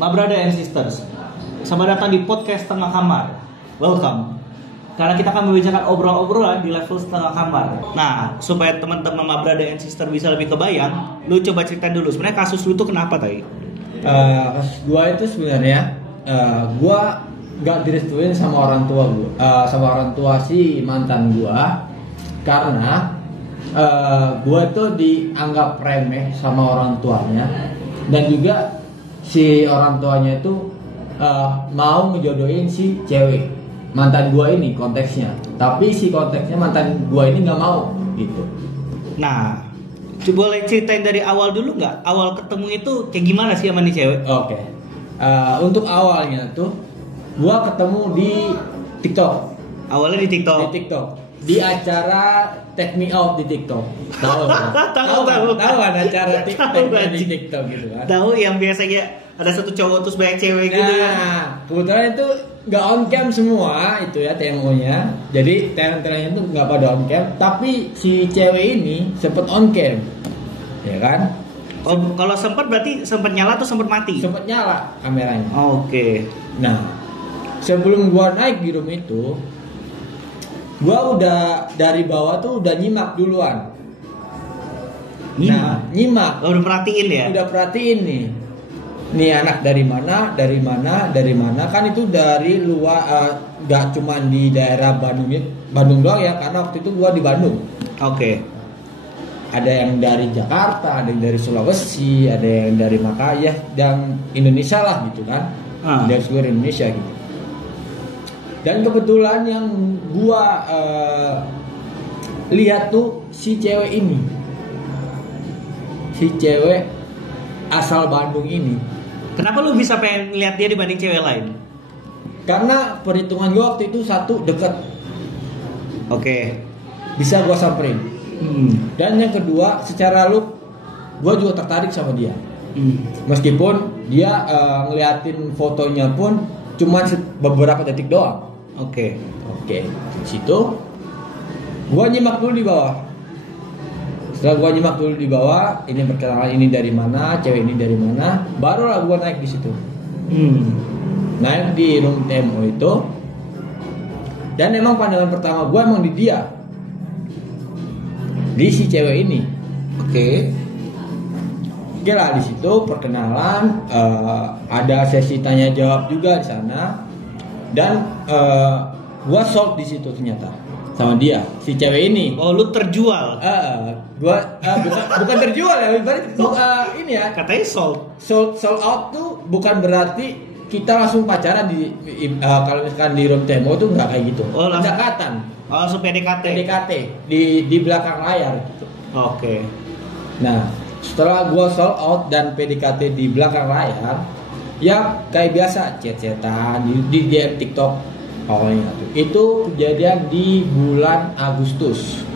My brother and sisters, selamat datang di podcast Setengah Kamar. Welcome. Karena kita akan membicarakan obrolan-obrolan di level setengah kamar. Nah, supaya teman-teman my brother and sister bisa lebih kebayang, lu coba ceritain dulu. Sebenarnya kasus lu tuh kenapa tadi? Kasus gua itu sebenarnya gua gak direstuin sama orang tua gua, sama orang tua si mantan gua, karena gua tuh dianggap remeh sama orang tuanya, dan juga si orang tuanya itu mau ngejodohin si cewek mantan gua ini konteksnya, tapi si konteksnya mantan gua ini nggak mau gitu. Nah, coba boleh ceritain dari awal dulu nggak? Awal ketemu itu kayak gimana sih sama nih cewek? Oke. Untuk awalnya tuh gua ketemu di TikTok. Awalnya di TikTok. Di TikTok. Di acara Take Me Out di TikTok. Tahu kan acara TikTok di TikTok gitu kan. Tahu yang biasanya ada satu cowok terus banyak cewek gitu ya. Nah, kebetulan itu nggak on cam semua itu ya TMO-nya. Jadi talent-talentnya itu nggak pada on cam, tapi si cewek ini sempet on cam. Ya kan? Kalau sempat berarti sempat nyala atau sempat mati? Sempet nyala kameranya. Oke. Nah, sebelum gua naik di room itu, gua udah dari bawah tuh udah nyimak duluan. Nah, nyimak. Udah perhatiin ya? Udah perhatiin nih. Nih anak dari mana kan itu dari luar, gak cuma di daerah Bandung doang ya, karena waktu itu gua di Bandung. Oke. Ada yang dari Jakarta, ada yang dari Sulawesi, ada yang dari Makassar, dan Indonesia lah gitu kan. Dari seluruh Indonesia gitu. Dan kebetulan yang gua lihat tuh si cewek ini, si cewek asal Bandung ini. Kenapa lu bisa pengen lihat dia dibanding cewek lain? Karena perhitungan gua waktu itu satu, deket. Oke. Bisa gua samperin. Dan yang kedua, secara look gua juga tertarik sama dia. Meskipun dia ngeliatin fotonya pun cuma beberapa detik doang. Oke. Di situ gua nyimak dulu di bawah. Setelah gua nyimak dulu di bawah, ini perkenalan, ini dari mana, cewek ini dari mana, barulah gua naik di situ. Naik di room TMO itu. Dan emang pandangan pertama gua emang di dia, di si cewek ini. Oke lah, di situ perkenalan, ada sesi tanya jawab juga di sana, dan gua sold di situ ternyata sama dia, si cewek ini. Oh, lu terjual? Gua bukan terjual ya, ini ya. Katanya sold out tuh bukan berarti kita langsung pacaran kalau misalkan di room demo tuh nggak kayak gitu. Oh, pendekatan. Oh, langsung PDKT di belakang layar gitu. Oke. Nah, setelah gua sold out dan PDKT di belakang layar, ya kayak biasa chat-chatan di DM TikTok awalnya tuh. Itu kejadian di bulan Agustus.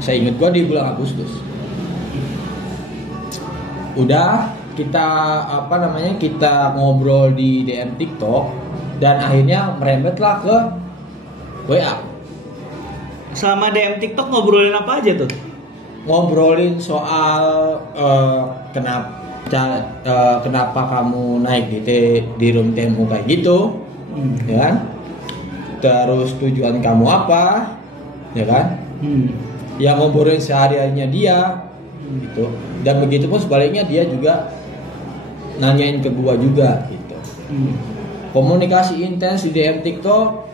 Saya ingat gua di bulan Agustus. Udah kita kita ngobrol di DM TikTok, dan akhirnya merembetlah ke WA. Selama DM TikTok ngobrolin apa aja tuh? Ngobrolin soal kenapa kamu naik di room demo kayak gitu, ya kan? Terus tujuan kamu apa, ya kan? Ya ngobrolin sehari-harinya dia, gitu. Dan begitu pun sebaliknya dia juga nanyain ke gua juga, gitu. Komunikasi intens di DM TikTok,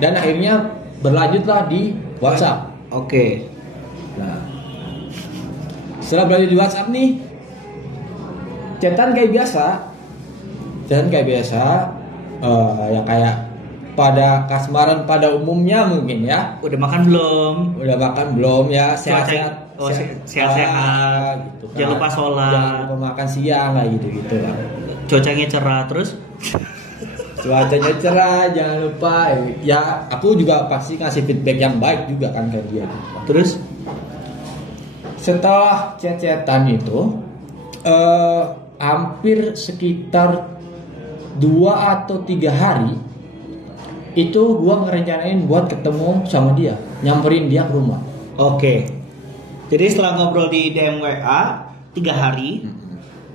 dan akhirnya berlanjutlah di WhatsApp. Oke. Nah, setelah berlanjut di WhatsApp nih, chatan kayak biasa, yang kayak pada kasmaran pada umumnya mungkin ya. Udah makan belum ya, sehat-sehat. Sehat-sehat gitu kan. Jangan lupa sholat, jangan lupa makan siang kayak gitu lah. Cuacanya cerah terus. Cuacanya cerah, jangan lupa. Ya, aku juga pasti ngasih feedback yang baik juga kan ke dia. Terus setelah chat-chatan itu hampir sekitar 2 atau 3 hari itu gua ngerencanain buat ketemu sama dia, nyamperin dia ke rumah. Oke. Jadi setelah ngobrol di DM WA 3 hari,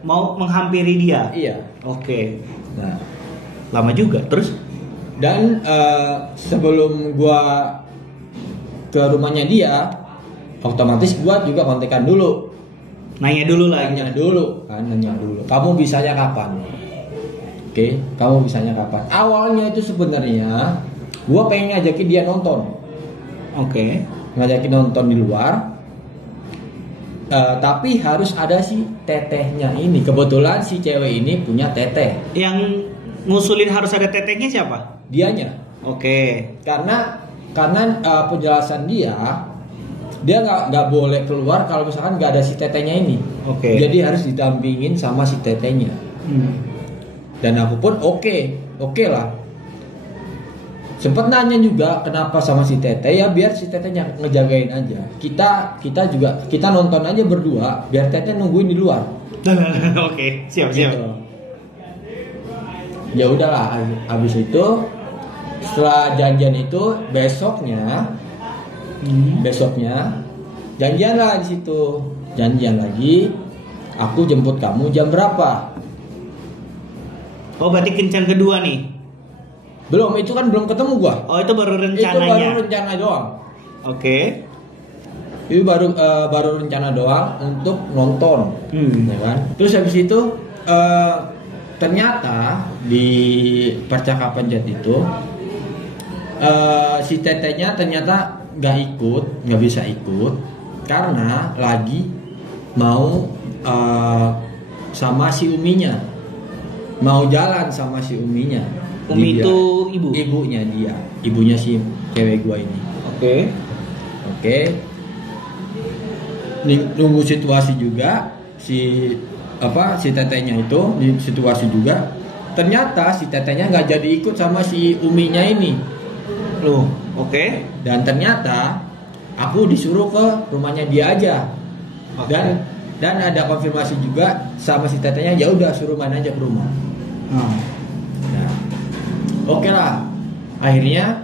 mau menghampiri dia. Iya. Oke. Nah, Lama juga. Terus? dan sebelum gua ke rumahnya dia, otomatis gua juga kontekan dulu. Nanya dulu lah. Nanya dulu. Kamu bisanya kapan? Oke, kamu bisanya kapan? Awalnya itu sebenarnya gua pengen ngajakin dia nonton. Oke. Ngajakin nonton di luar. Tapi harus ada si tetehnya ini. Kebetulan si cewek ini punya teteh. Yang ngusulin harus ada tetehnya siapa? Dianya. Oke. Karena penjelasan dia nggak boleh keluar kalau misalkan nggak ada si tetehnya ini. Oke. Jadi harus didampingin sama si tetehnya. Dan aku pun oke lah. Sempet nanya juga kenapa sama si teteh, ya biar si tetehnya ngejagain aja. Kita nonton aja berdua, biar teteh nungguin di luar. Oke, siap. Gitu. Ya udahlah, habis itu setelah janjian itu besoknya janjian lah di situ. Janjian lagi, aku jemput kamu jam berapa? Oh, berarti kencan kedua nih. Belum, itu kan belum ketemu gua. Oh, itu baru Itu rencananya. baru rencana doang. Oke. Itu baru rencana doang untuk nonton, ya kan? Terus habis itu ternyata di percakapan chat itu si tetenya ternyata nggak bisa ikut karena lagi mau sama si uminya, mau jalan sama si uminya. Umi itu ibu. Ibunya si cewek gua ini. Oke. Nunggu situasi juga si tetenya itu di situasi juga. Ternyata si tetenya nggak jadi ikut sama si uminya ini. Loh, oke. Dan ternyata aku disuruh ke rumahnya dia aja. Oke. Dan ada konfirmasi juga sama si tetenya, ya udah suruh main aja ke rumah. Nah, oke lah. Akhirnya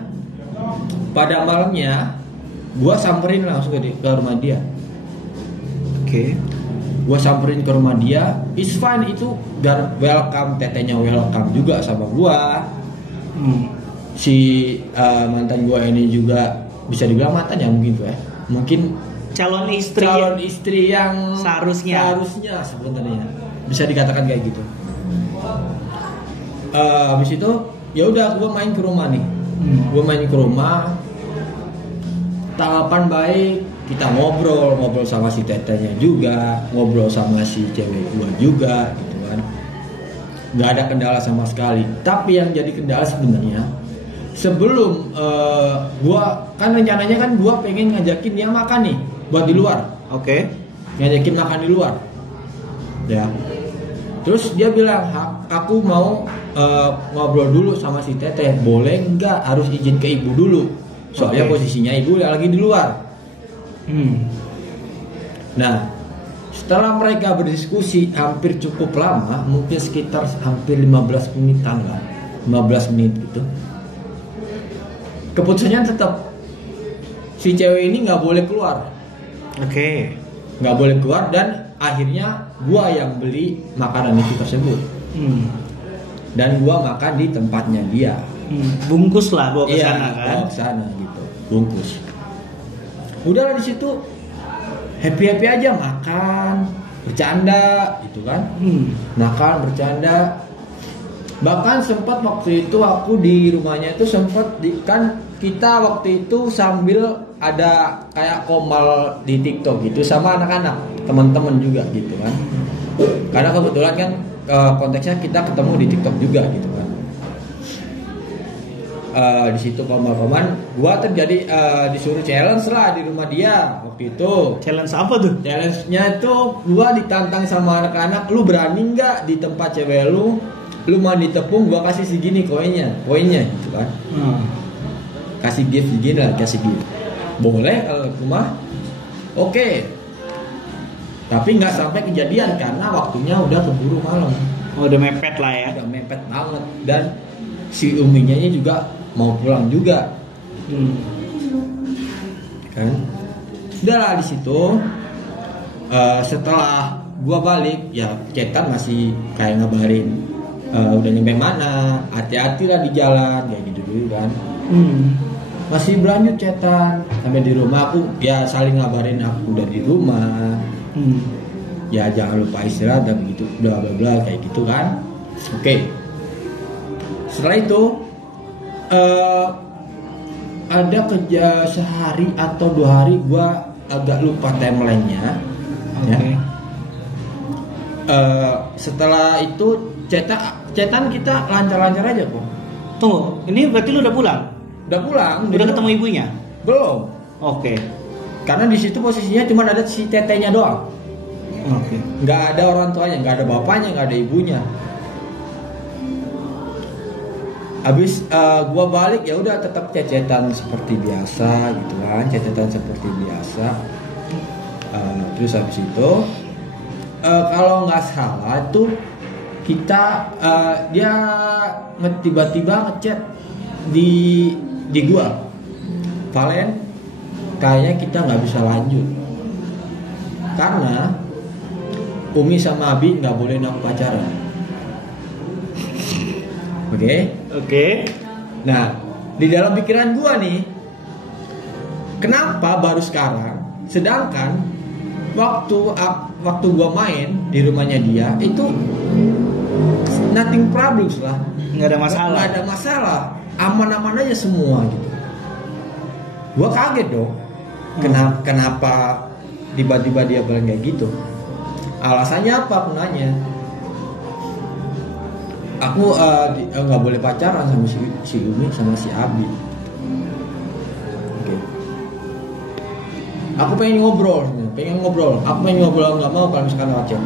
pada malamnya gua samperin langsung ke rumah dia. Oke. Gua samperin ke rumah dia, it's fine, itu welcome, tetenya welcome juga sama gua. Si mantan gua ini juga bisa dibilang mantan ya mungkin tuh ya. Mungkin Calon istri yang seharusnya sebenarnya bisa dikatakan kayak gitu. Habis itu ya udah gua main ke rumah nih. Gua main ke rumah, tanggapan baik, kita ngobrol sama si tetenya juga, ngobrol sama si cewek gua juga gitu kan. Nggak ada kendala sama sekali. Tapi yang jadi kendala sebenarnya sebelum gua kan rencananya kan gua pengen ngajakin dia makan nih buat di luar. Oke. Ngajakin makan di luar. Ya. Terus dia bilang, aku mau ngobrol dulu sama si teteh. Boleh nggak? Harus izin ke ibu dulu. Soalnya posisinya ibu lagi di luar. Nah, setelah mereka berdiskusi hampir cukup lama, mungkin sekitar hampir 15 menitan lah. 15 menit gitu. Keputusannya tetap si cewek ini nggak boleh keluar. Oke. Nggak boleh keluar, dan akhirnya gua yang beli makanan itu tersebut. Dan gua makan di tempatnya dia. Bungkus lah bawa ke Iya, sana kan. bawa ke sana gitu, bungkus. Udah di situ happy aja, makan, bercanda gitu kan. Makan, bercanda. Bahkan sempat waktu itu aku di rumahnya itu sempat kan kita waktu itu sambil ada kayak komal di TikTok gitu sama anak-anak, teman-teman juga gitu kan. Karena kebetulan kan konteksnya kita ketemu di TikTok juga gitu kan. Di situ komal-koman, gua terjadi disuruh challenge lah di rumah dia waktu itu. Challenge apa tuh? Challenge-nya itu gua ditantang sama anak-anak, lu berani nggak di tempat cewek lu mandi tepung, gua kasih segini koinnya gitu kan. Kasih gift segini lah, kasih gift. Boleh kalau rumah, oke. Tapi nggak sampai kejadian karena waktunya udah keburu malam. Oh, udah mepet lah ya. Udah mepet banget, dan si uminya juga mau pulang juga. Kan? Udah lah di situ. Setelah gua balik ya chatan masih kayak ngabarin udah nyampe mana, hati-hati lah di jalan kayak gitu dulu kan. Masih berlanjut chatan sampai di rumah, aku ya saling ngabarin aku udah di rumah. Ya jangan lupa istirahat dan begitu bla bla bla kayak gitu kan. Oke. Setelah itu ada kerja sehari atau 2 hari gua agak lupa timelinenya. Okay. Setelah itu chatan kita lancar-lancar aja kok. Tunggu, ini berarti lu udah pulang? Udah pulang. Udah ketemu ibunya? Belum. Oke. Karena di situ posisinya cuma ada si tetenya doang. Oke. Nggak ada orang tuanya, nggak ada bapaknya, nggak ada ibunya. Habis gua balik ya udah tetap cecetan seperti biasa gitu kan, cecetan seperti biasa. Terus habis itu kalau nggak salah tuh kita dia tiba-tiba ngechat di gua, Valen, kayaknya kita nggak bisa lanjut karena Umi sama Abi nggak boleh aku pacaran. Oke. Nah, di dalam pikiran gua nih, kenapa baru sekarang? Sedangkan waktu gua main di rumahnya dia itu nothing problems lah, Nggak ada masalah. aman-aman aja semua gitu. Gua kaget dong, kenapa tiba-tiba dia bilang kayak gitu? Alasannya apa? Aku nanya. Aku nggak boleh pacaran sama si Umi sama si Abi. Oke. Aku pengen ngobrol. Aku pengen ngobrol, nggak mau kalau misalkan lewat chat.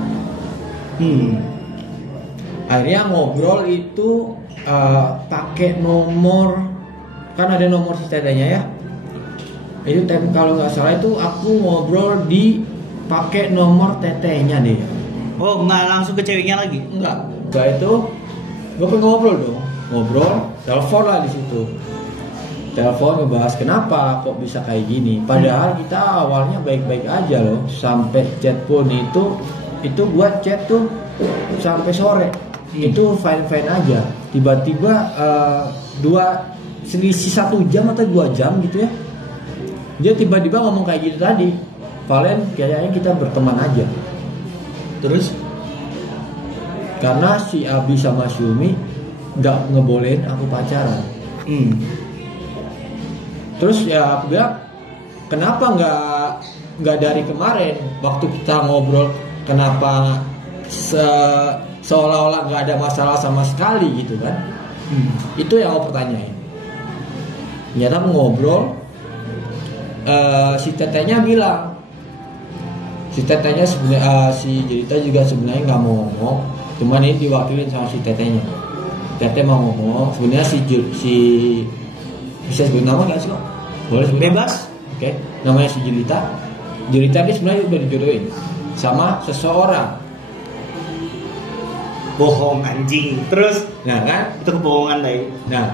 Akhirnya ngobrol itu pakai nomor, kan ada nomor si tetenya ya. Itu kalau nggak salah itu aku ngobrol pakai nomor tetenya deh. Oh, nggak langsung ke ceweknya lagi? Enggak itu gue pengen ngobrol, telepon lah di situ. Telepon ngebahas kenapa kok bisa kayak gini. Padahal kita awalnya baik-baik aja loh, sampai chat pun itu buat chat tuh sampai sore. Itu fine aja. Tiba-tiba selisih 1 jam atau 2 jam gitu ya. Dia tiba-tiba ngomong kayak gitu tadi. Valen, kayaknya kita berteman aja. Terus? Karena si Abi sama si Umi nggak ngebolehin aku pacaran. Terus ya aku bilang, kenapa nggak dari kemarin waktu kita ngobrol, kenapa seolah-olah nggak ada masalah sama sekali gitu kan? Itu yang aku pertanyain. Ternyata ngobrol, si tetenya bilang, si tetenya sebenarnya si Jelita juga sebenarnya nggak mau ngomong, cuman ini diwakilin sama si tetenya. Teteh mau ngomong, sebenarnya si bisa sebut nama nggak sih kok? Boleh sebut bebas. Oke. Namanya si Jelita. Jelita ini sebenarnya udah dijodohin sama seseorang. Bohong anjing. Terus? Nah kan? Itu kebohongan lah. Nah,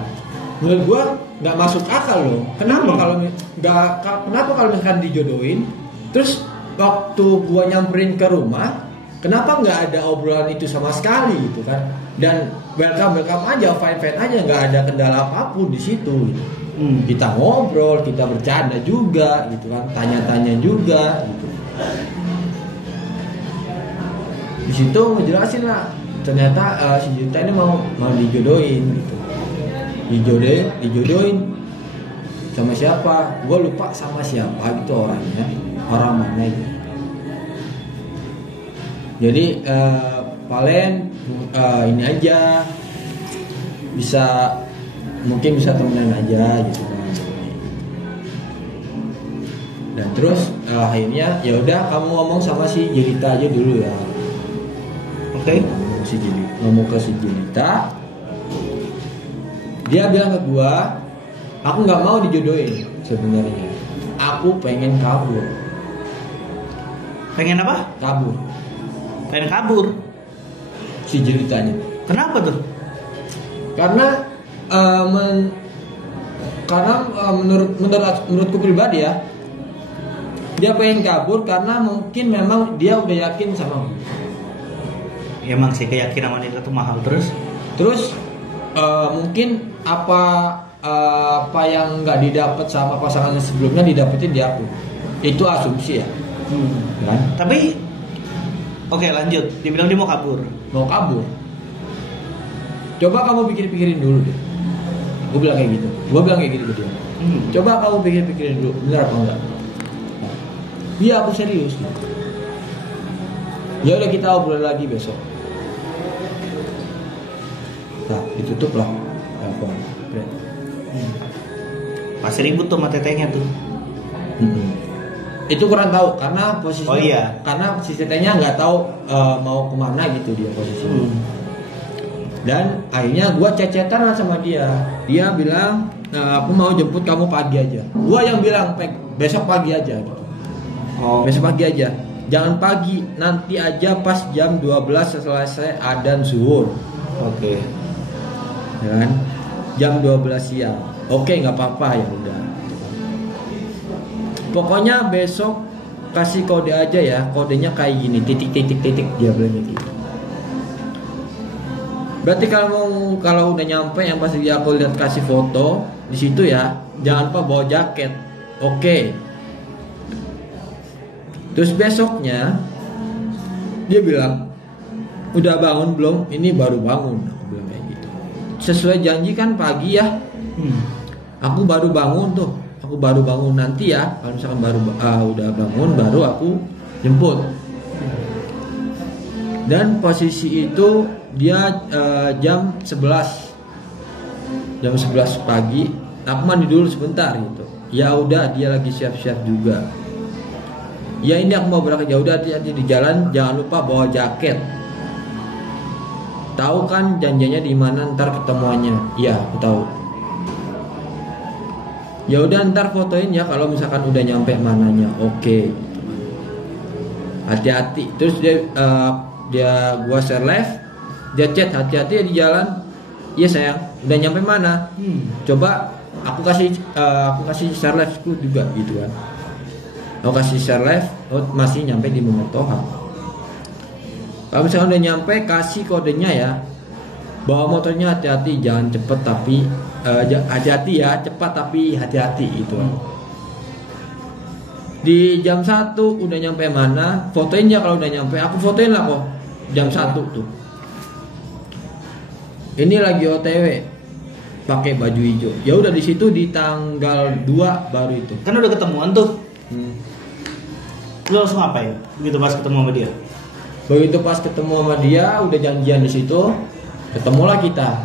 menurut gua nggak masuk akal loh. Kenapa kalau misalkan dijodohin, terus waktu gua nyamperin ke rumah, kenapa nggak ada obrolan itu sama sekali gitu kan? Dan welcome aja, fine aja, nggak ada kendala apapun di situ. Gitu. Kita ngobrol, kita bercanda juga, gitu kan? Tanya-tanya juga. Gitu. Di situ ngejelasin lah, ternyata si Juta ini mau dijodohin, gitu. Dijodohin sama siapa? Gue lupa sama siapa gitu orangnya, orang mana gitu. Jadi Valen ini aja mungkin bisa temenan aja gitu kan. Dan terus akhirnya ya udah kamu ngomong sama si Jelita aja dulu ya. Oke. Ngomong ke si Jelita. Dia bilang ke gua, aku nggak mau dijodohin sebenarnya. Aku pengen kabur. Pengen apa? Kabur. Pengen kabur. Si Jelitanya. Kenapa tuh? Karena menurutku pribadi ya, Dia pengen kabur karena mungkin memang dia udah yakin sama gue. Ya, emang sih keyakinan wanita itu mahal terus. Terus mungkin apa yang nggak didapat sama pasangan sebelumnya didapetin di aku. Itu asumsi ya. Kan? Tapi oke, lanjut. Dibilang dia mau kabur. Mau kabur. Coba kamu pikir-pikirin dulu deh. Gue bilang kayak gitu. Gue bilang kayak gitu ke dia. Coba kamu pikir-pikirin dulu, benar apa enggak? Iya, aku serius. Ya udah, kita obrol lagi besok. Nah, ditutup lah. Pasti ribut tuh sama tetenya tuh. Itu kurang tahu karena posisinya. Oh iya. Karena si tetenya nggak tahu mau kemana gitu dia posisinya. Dan akhirnya gue cecetan sama dia. Dia bilang, aku mau jemput kamu pagi aja. Gue yang bilang, besok pagi aja gitu. Oh. Besok pagi aja. Jangan pagi, nanti aja pas jam 12 selesai adzan zuhur. Oke. Ya kan? Jam 12 siang. Oke, nggak apa-apa, ya udah. Pokoknya besok kasih kode aja ya. Kodenya kayak gini, titik dia bilangnya gitu. Berarti kalau udah nyampe yang pasti aku lihat kasih foto di situ ya, jangan lupa bawa jaket. Oke. Terus besoknya dia bilang, udah bangun belum? Ini baru bangun. Aku bilang kayak gitu. Sesuai janji kan pagi ya. Aku baru bangun tuh. Aku baru bangun nanti ya. Kalau misalkan baru udah bangun baru aku jemput. Dan posisi itu dia jam 11. Jam 11 pagi. Aku mandi dulu sebentar gitu. Ya udah, dia lagi siap-siap juga. Ya ini aku mau berangkat, ya udah hati-hati di jalan, jangan lupa bawa jaket. Tahu kan janjinya di mana ntar ketemuannya? Iya, aku tahu. Ya udah ntar fotoin ya kalau misalkan udah nyampe mananya. Oke. Hati-hati. Terus dia gua share live, dia chat hati-hati di jalan. Iya sayang, udah nyampe mana? Coba aku kasih share live-ku juga gitu kan. Aku kasih share live, masih nyampe di Momotoha. Kalau misalnya udah nyampe, kasih kodenya ya. Bawa motornya hati-hati, jangan cepet tapi hati-hati ya, cepat tapi hati-hati itu. Di jam 1 udah nyampe mana? Fotoin ya kalau udah nyampe. Aku fotoin lah kok. Jam 1 tuh. Ini lagi OTW. Pakai baju hijau. Ya udah di situ di tanggal 2 baru itu. Kan udah ketemuan tuh. Lu langsung ngapain? Begitu pas ketemu sama dia? Begitu pas ketemu sama dia, udah janjian di situ, ketemulah kita.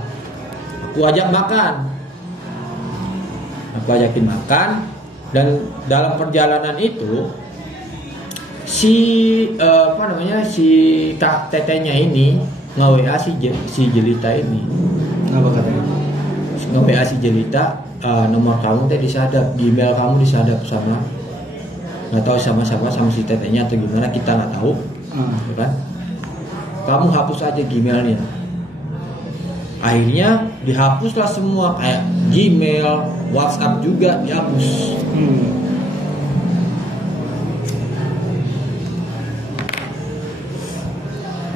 Aku ajak makan. Aku ajakin makan, dan dalam perjalanan itu si tetenya ini nge-WA si Jelita ini. Apa katanya? Nge-WA si Jelita, nomor kamu teh disadap, Gmail kamu disadap sama, nggak tahu sama si tetenya atau gimana, kita nggak tahu. Kan? Kamu hapus aja Gmailnya. Akhirnya dihapuslah semua, kayak Gmail, WhatsApp juga dihapus.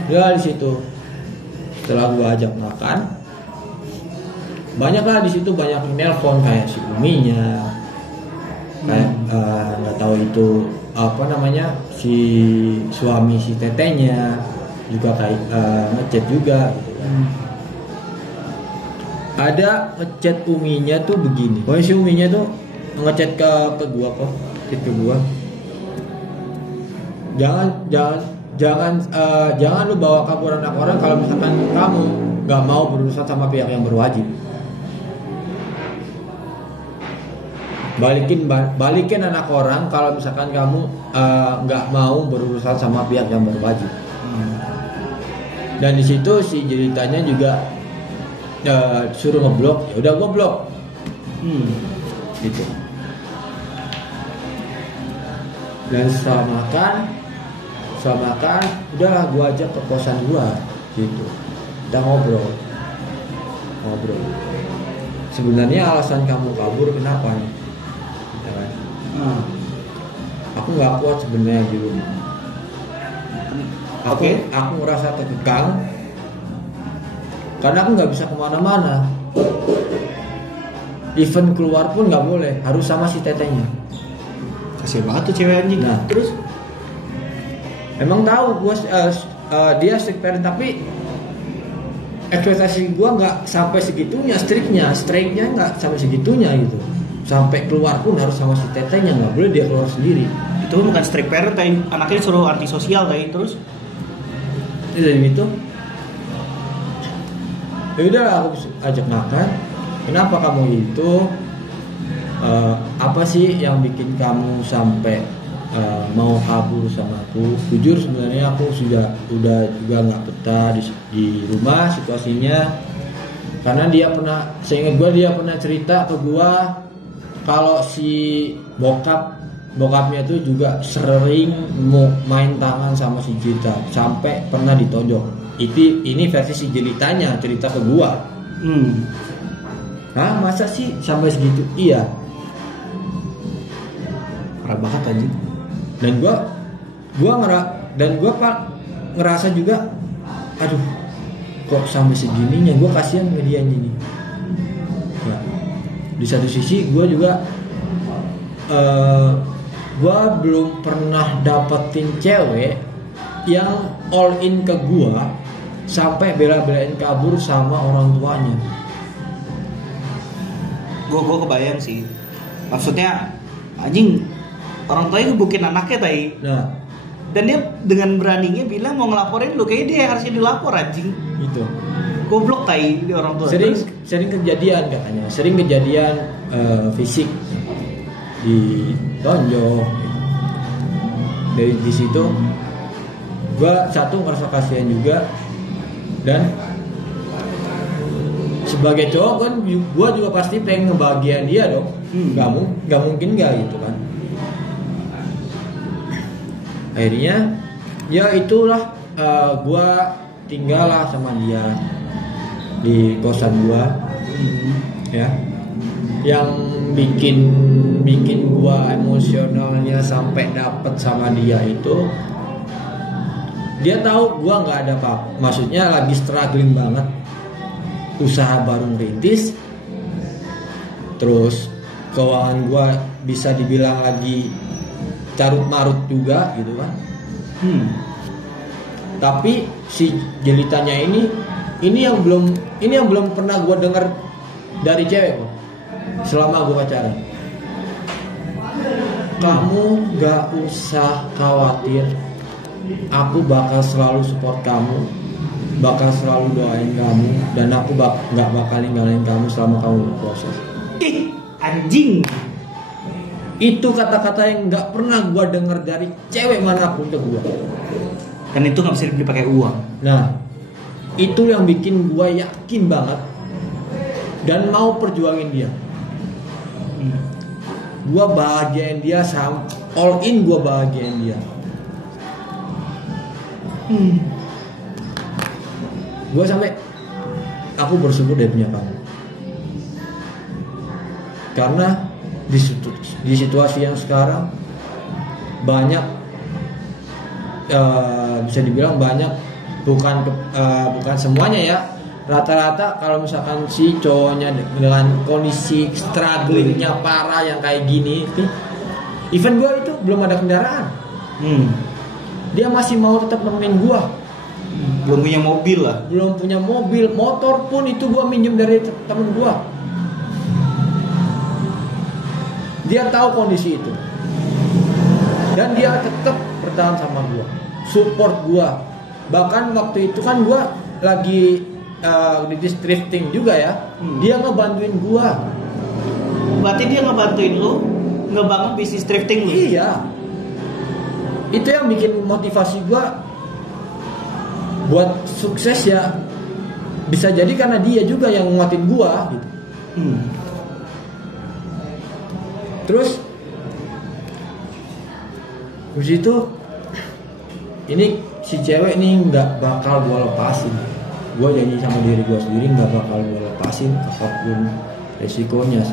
Ya di situ setelah gua ajak makan, banyaklah di situ, banyak nelpon kayak si Uminya, kayak nggak tahu itu apa namanya, si suami si tetenya juga kayak ngechat juga gitu kan. Ada ngechat Uminya tuh begini. Pokoknya si Uminya tuh ngechat ke gua kok, ke gua. Jangan lu bawa kabur anak orang kalau misalkan kamu nggak mau berurusan sama pihak yang berwajib. Balikin anak orang kalau misalkan kamu nggak mau berurusan sama pihak yang berwajib. Dan di situ si Jelitanya juga suruh ngeblok, ya udah gua blok. Gitu. Dan setelah makan, udahlah gua ajak ke kosan gua gitu. Kita ngobrol. Sebenarnya alasan kamu kabur kenapa nih? aku nggak kuat sebenarnya di rumah. Oke. Aku ngerasa terkekang karena aku nggak bisa kemana-mana. Even keluar pun nggak boleh, harus sama si tetenya. Kasian banget tuh cewek anjing. Nah, Terus emang tahu gue dia strict parent, tapi ekspektasi gue nggak sampai segitunya, striknya nggak sampai segitunya gitu. Sampai keluar pun harus sama si tetenya, nggak boleh dia keluar sendiri. itu bukan strict parent, kayak anaknya disuruh antisosial kayak. Terus Dari gitu, ya udah aku ajak makan. Kenapa kamu itu? Apa sih yang bikin kamu sampai mau kabur sama aku? Jujur sebenarnya aku udah juga nggak betah di rumah situasinya, karena dia pernah, seingat gue dia pernah cerita ke gue kalau si bokapnya tuh juga sering mau main tangan sama si Jelita sampai pernah ditonjok. Ini versi si Jelitanya cerita ke gue. Hah, masa sih sampai segitu? Iya. parah banget anjing. Dan gue ngerasa juga, aduh, kok sampai segininya, gue kasihan ke dia ini. Nah, di satu sisi gue juga gue belum pernah dapetin cewek yang all in ke gue sampai bela-belain kabur sama orang tuanya. Gue kebayang sih. Maksudnya anjing, orang tuanya gebukin anaknya tadi. Nah, Dan dia dengan beraninya bilang mau ngelaporin lu, kayaknya dia yang harusnya dilapor anjing. itu Goblok tai di orang tua. sering kejadian katanya, sering kejadian fisik ditonjok gitu. Dari di situ gue satu ngerasa kasihan juga, dan sebagai cowok kan gue juga pasti pengen ngebahagiain dia dong. Nggak mungkin nggak gitu kan. Akhirnya ya itulah, gue tinggal lah sama dia di kosan gue, ya. Yang bikin gue emosionalnya sampai dapet sama dia itu, dia tahu gue nggak ada apa, maksudnya lagi struggling banget, usaha baru ngerintis, terus keuangan gue bisa dibilang lagi carut marut juga gitu kan. Tapi si Jelitanya ini yang belum pernah gue dengar dari cewek kok selama gue pacaran. Kamu gak usah khawatir, aku bakal selalu support kamu, bakal selalu doain kamu, dan aku gak bakal ninggalin kamu selama kamu berproses. Ih, anjing. Itu kata-kata yang gak pernah gue dengar dari cewek manapun ke gue. Dan itu nggak bisa dibeli pakai uang. Nah, itu yang bikin gue yakin banget dan mau perjuangin dia. Gue bahagiain dia, all in gue bahagiain dia. Gue sampai aku bersyukur dia punya kamu, karena di situasi yang sekarang banyak, bisa dibilang banyak, bukan semuanya ya, rata-rata kalau misalkan si cowoknya dengan kondisi strugglingnya parah yang kayak gini, even gue itu belum ada kendaraan, dia masih mau tetap nemenin gue. Belum punya mobil lah. Belum punya mobil, motor pun itu gue minjem dari temen gue. Dia tahu kondisi itu, dan dia tetap bertahan sama gue, support gue. Bahkan waktu itu kan gue lagi di drifting juga ya, dia ngebantuin gue. Berarti dia ngebantuin lu ngebangun bisnis drifting lu. Iya, itu yang bikin motivasi gue buat sukses ya. Bisa jadi karena dia juga yang nguatin gue gitu. Terus itu ini si cewek nih nggak bakal gue lepasin. Gue janji sama diri gue sendiri nggak bakal gue lepasin apapun resikonya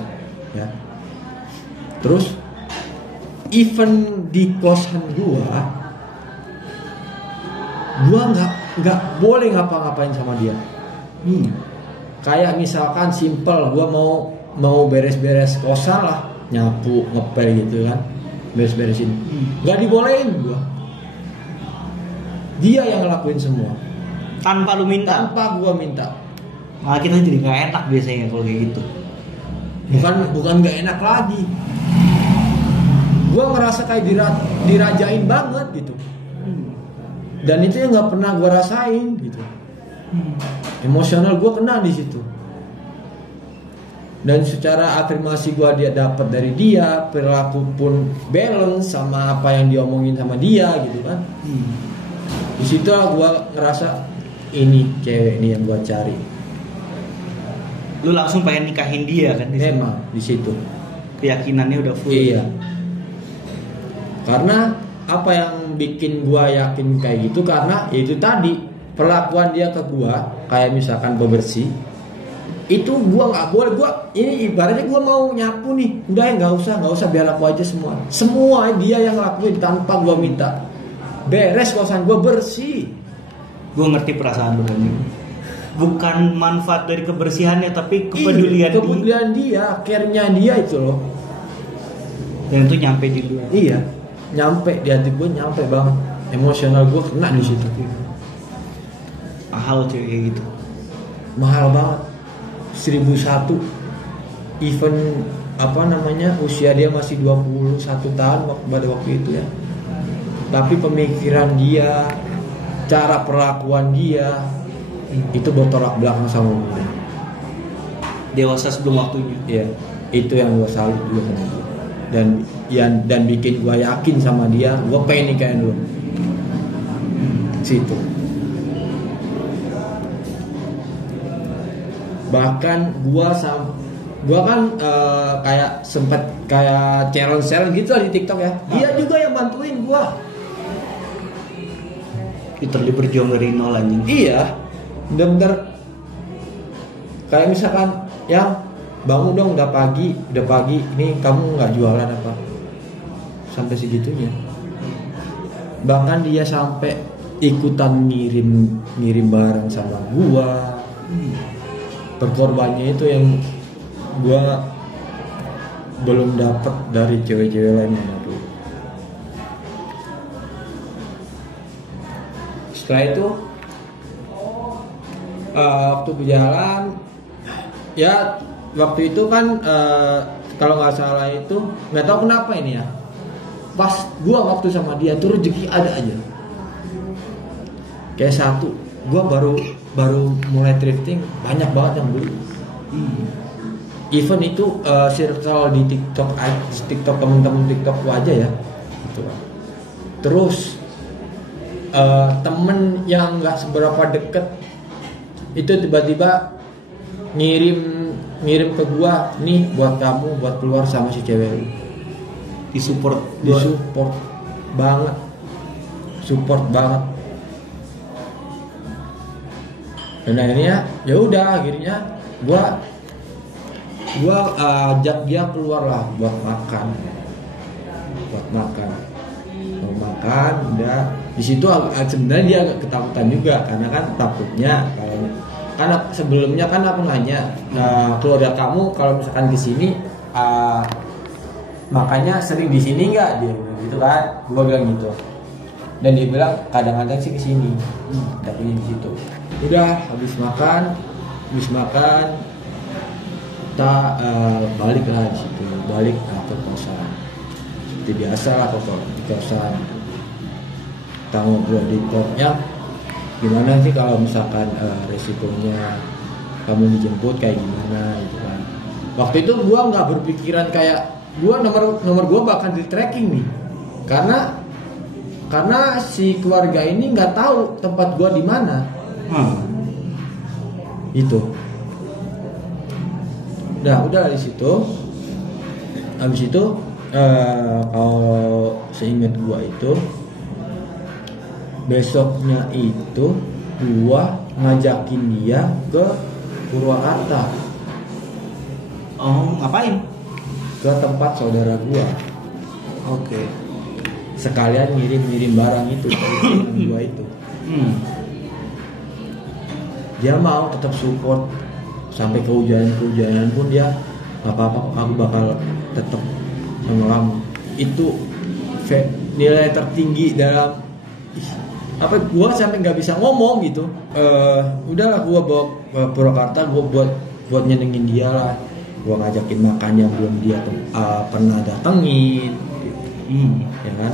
ya. Terus even di kosan gua nggak boleh ngapa-ngapain sama dia. Kayak misalkan simple, gua mau beres-beres kosan lah, nyapu, ngepel gitu kan, beres-beresin, nggak dibolehin gua. Dia yang ngelakuin semua Tanpa lu minta. tanpa gua minta. Malah kita jadi nggak enak biasanya kalau kayak gitu. Bukan nggak enak lagi. Gua ngerasa kayak dirajain banget gitu. Dan itu yang nggak pernah gua rasain gitu. Emosional gua kena di situ. Dan secara afirmasi gua dia dapat dari dia, perilaku pun balance sama apa yang diomongin sama dia gitu kan. Di situ gua ngerasa ini cewek nih yang gua cari. Lu langsung pengen nikahin dia kan di situ. Emang di situ. Keyakinannya udah full. Iya. Karena apa yang bikin gua yakin kayak gitu karena itu tadi perlakuan dia ke gua kayak misalkan bebersih itu gua nggak boleh. Gua ini ibaratnya gua mau nyapu nih, udah ya nggak usah biar aku aja semua dia yang lakuin tanpa gua minta. Beres kosan gua bersih. Gue ngerti perasaan lu kan. Bukan manfaat dari kebersihannya tapi kepedulian dia, care-nya dia itu loh. Dan itu nyampe di lu. Iya, nyampe di hati gue, nyampe banget. Emosional gue kena di situ. Mahal cewek kayak gitu. Mahal banget. 1.001. Even usia dia masih 21 tahun pada waktu itu ya. Tapi pemikiran dia, cara perlakuan dia itu bertolak belakang sama gue. Dewasa sebelum waktunya. Iya, itu yang gue salut juga sama dia. Dan bikin gue yakin sama dia, gue pengen nikahin lu. Situ. Bahkan gue kan kayak sempet kayak challenge gitu lah di TikTok ya. Dia juga yang bantuin gue. Literally berjuang dari nol anjing. Iya, bener-bener kayak misalkan yang bangun dong udah pagi ini kamu nggak jualan apa, sampai segitunya. Bahkan dia sampai ikutan ngirim barang sama gua. Berkorbannya itu yang gua belum dapat dari cewek-cewek lain yang itu. Setelah itu waktu berjalan ya, waktu itu kan kalau nggak salah itu nggak tahu kenapa ini ya, pas gua waktu sama dia tuh rezeki ada aja. Kayak satu, gua baru mulai thrifting, banyak banget yang beli. Even itu circle di TikTok temen-temen TikTok gua aja ya gitu. Terus temen yang nggak seberapa deket itu tiba-tiba ngirim ke gua, nih buat kamu, buat keluar sama si cewek. Disupport banget, support banget. Dan akhirnya ya udah, akhirnya gua ajak dia keluar lah buat makan, mau makan. Udah di situ sebenarnya dia agak ketakutan juga karena kan takutnya karena sebelumnya kan aku nanya, keluarga kamu kalau misalkan di sini makanya sering di sini nggak, dia gitu kan, gua bilang gitu. Dan dia bilang kadang-kadang sih kesini, tapi di situ. Udah habis makan kita balik lah di situ, balik ke kosan. Seperti biasa lah di kosan. Kita ngobrol di kopnya, gimana sih kalau misalkan resikonya kamu dijemput kayak gimana gitu kan. Waktu itu gua nggak berpikiran kayak gua nomor gua bakal di tracking nih, karena si keluarga ini nggak tahu tempat gua di mana. Itu udah di situ. Habis itu kalau seingat gua itu besoknya itu gua ngajakin dia ke Purwakarta. Oh, ngapain? Ke tempat saudara gua. Oke. Sekalian ngirim barang itu dari teman gua itu. Dia mau tetap support sampai kehujanan pun dia nggak apa-apa, aku bakal tetap sama kamu. Itu nilai tertinggi dalam apa, gua sampai nggak bisa ngomong gitu. Udahlah, gua bawa ke Purwakarta, gua buat nyenengin dia lah. Gua ngajakin makan yang belum dia pernah datengin, ya kan.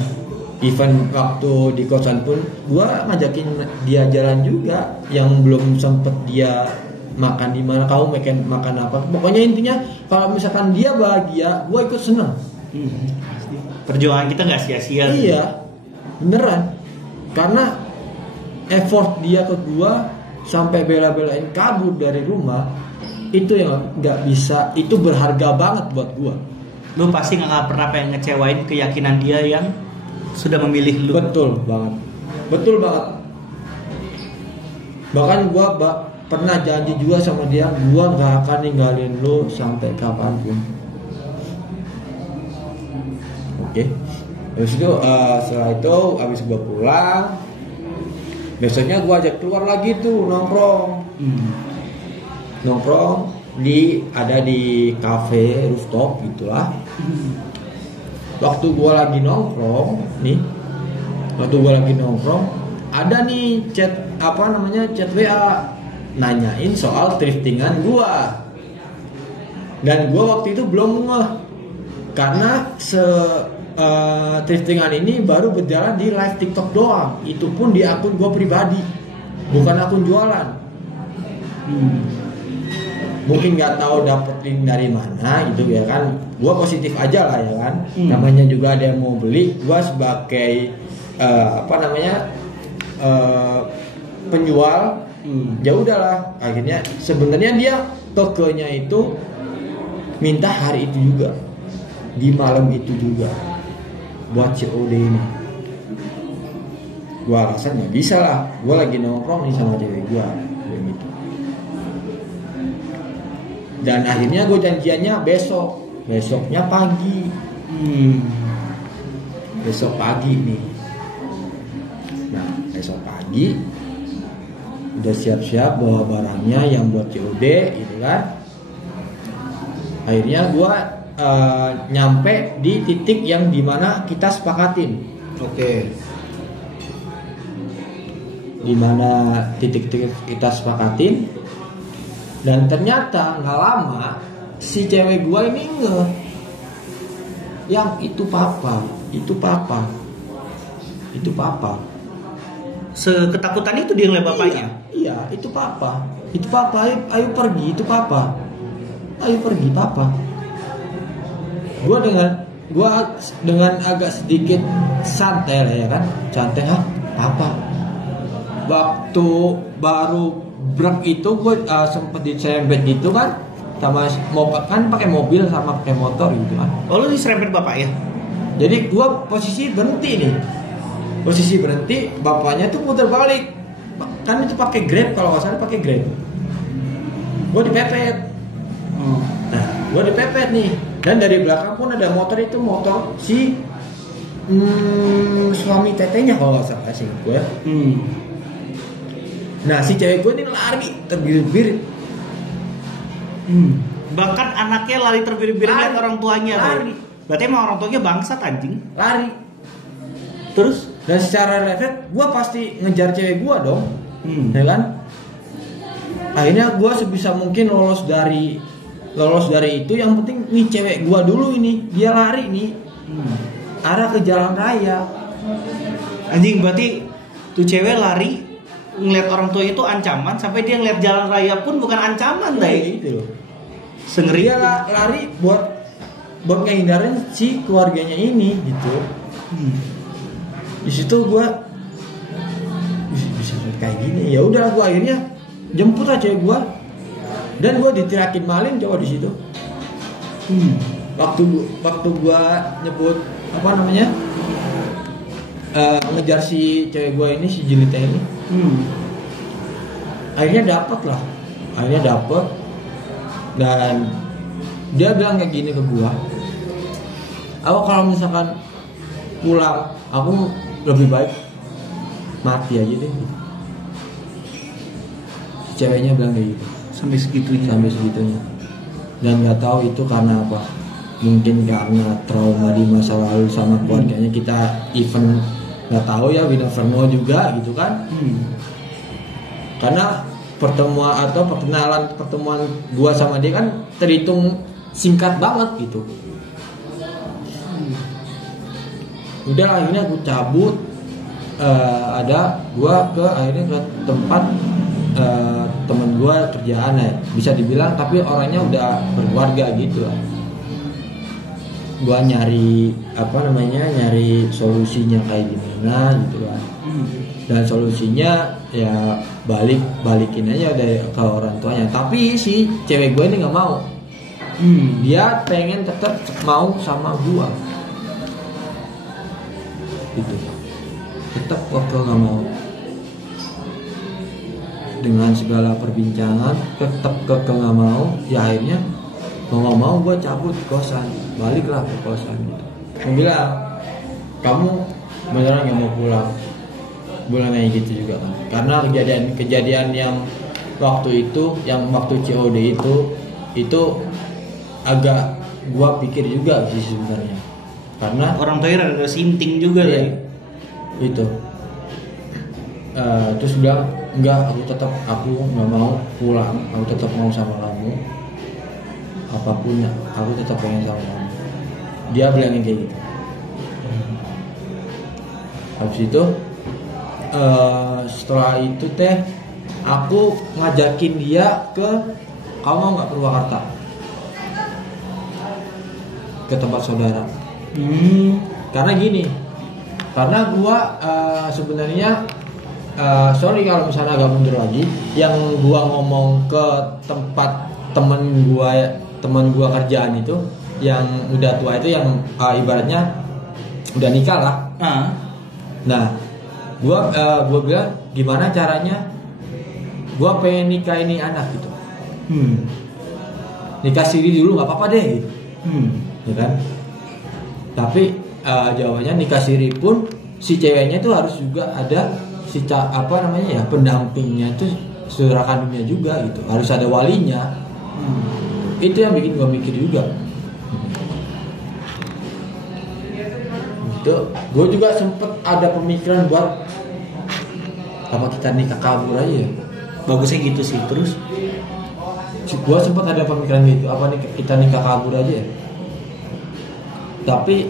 Even waktu di kosan pun gua ngajakin dia jalan juga, yang belum sempet dia makan di mana, kamu makan apa. Pokoknya intinya kalau misalkan dia bahagia, gua ikut seneng. Perjuangan kita nggak sia-sia. Iya, beneran. Karena effort dia ke gua sampai bela-belain kabur dari rumah, itu yang nggak bisa, itu berharga banget buat gua. Lu pasti nggak pernah pengen ngecewain keyakinan dia yang sudah memilih lu. Betul banget. Bahkan gua pernah janji juga sama dia, gua nggak akan ninggalin lu sampai kapanpun. Oke. Terus itu setelah itu habis gua pulang, besoknya gua ajak keluar lagi tuh nongkrong ada di cafe rooftop gitulah. Waktu gua lagi nongkrong, ada nih chat WA nanyain soal thriftingan gua. Dan gua waktu itu belum ngeh, karena thriftingan ini baru berjalan di live TikTok doang. Itu pun di akun gua pribadi, bukan akun jualan. Mungkin nggak tahu dapet link dari mana gitu ya kan. Gua positif aja lah ya kan. Namanya juga ada yang mau beli, gua sebagai penjual, ya udahlah. Akhirnya sebenarnya dia tokonya itu minta hari itu juga, di malam itu juga, buat COD ini. Gua alasan nggak bisa lah, gua lagi nongkrong nih sama cewek gua gitu. Dan akhirnya gue janjiannya besoknya pagi. Besok pagi nih. Nah, besok pagi udah siap-siap bawa barangnya yang buat COD gitu kan. Akhirnya gue nyampe di titik yang dimana kita sepakatin. Oke. Dimana titik kita sepakatin. Dan ternyata nggak lama si cewek gua ini yang itu papa. Seketakutan itu dia oleh bapaknya. Iya, itu papa. Ayo pergi, itu papa. Ayo pergi, papa. Gua dengan agak sedikit santai lah ya kan, santai papa. Waktu baru brek itu gue sempet diserempet gitu kan, sama kan pakai mobil sama pakai motor gitu kan. Oh, lu diserempet bapak ya? Jadi gue posisi berhenti, bapaknya tuh putar balik. Kan itu pakai Grab, kalau nggak salah pakai Grab. Gue dipepet. Nah, gue dipepet nih. Dan dari belakang pun ada motor si suami tetenya kalau nggak salah sih gue. Nah, si cewek gue ini lari terbirit-birit. Bahkan anaknya lari terbirit-birit lihat orang tuanya. Lari. Berarti emang orang tuanya bangsat anjing. Lari. Terus? Dan secara refleks gue pasti ngejar cewek gue dong. Ya kan? Akhirnya gue sebisa mungkin lolos dari itu. Yang penting nih cewek gue dulu ini, dia lari nih arah ke jalan raya. Anjing, berarti tuh cewek lari ngeliat orang tua itu ancaman, sampai dia ngeliat jalan raya pun bukan ancaman deh. Gitu loh. Sengeri. Dia lari buat ngehindarin si keluarganya ini gitu. Di situ gue bisa kayak gini. Ya udah, gue akhirnya jemput aja gue, dan gue ditirakin maling coba di situ. Waktu gue nyebut ngejar si cewek gue ini, si Jelita ini. Akhirnya dapet dan dia bilang kayak gini ke gue, kalau misalkan pulang, aku lebih baik mati aja deh. Ceweknya bilang kayak gitu. Sampai segitunya. Dan nggak tahu itu karena apa, mungkin karena trauma di masa lalu sama keluarganya, kita even nggak tahu ya, we never know juga gitu kan. Karena pertemuan gua sama dia kan terhitung singkat banget gitu. Udah akhirnya gue cabut, akhirnya ke tempat temen gue kerjaan ya, bisa dibilang, tapi orangnya udah berkeluarga gitu lah. Gue nyari solusinya kayak gimana gitu kan. Dan solusinya ya balikin aja dari ke orang tuanya. Tapi si cewek gue ini nggak mau. Dia pengen tetap mau sama gue gitu, tetap waktu nggak mau. Dengan segala perbincangan tetap nggak mau, ya akhirnya mau nggak mau gue cabut ke kosan, baliklah ke kosan gitu. Gue bilang, kamu beneran nggak mau pulang? Bilang kayak gitu juga kan, karena kejadian yang waktu COD itu agak gue pikir juga sih sebenarnya, karena orang tuanya ada sinting juga ya. Itu terus bilang enggak, aku nggak mau pulang, aku tetap mau sama kamu, apapun aku tetap pengen sama kamu. Dia bilangin kayak gitu. Habis itu setelah itu aku ngajakin dia ke, kamu mau nggak Purwakarta, ke tempat saudara. Karena gini, karena gua sebenarnya sorry kalau misalnya agak mundur lagi, yang gua ngomong ke tempat teman gua kerjaan itu yang udah tua itu, yang ibaratnya udah nikah lah. Nah, gua bilang gimana caranya gua pengen nikah ini anak gitu. Nikah siri dulu nggak apa-apa deh gitu. Ya kan? Tapi jawabannya nikah siri pun si ceweknya itu harus juga ada pendampingnya, itu saudara kandungnya juga gitu, harus ada walinya. Itu yang bikin gue mikir juga. Itu gue juga sempet ada pemikiran buat apa kita nikah kabur aja. Bagusnya gitu sih. Terus gue sempet ada pemikiran gitu, apa nih kita nikah kabur aja ya. Tapi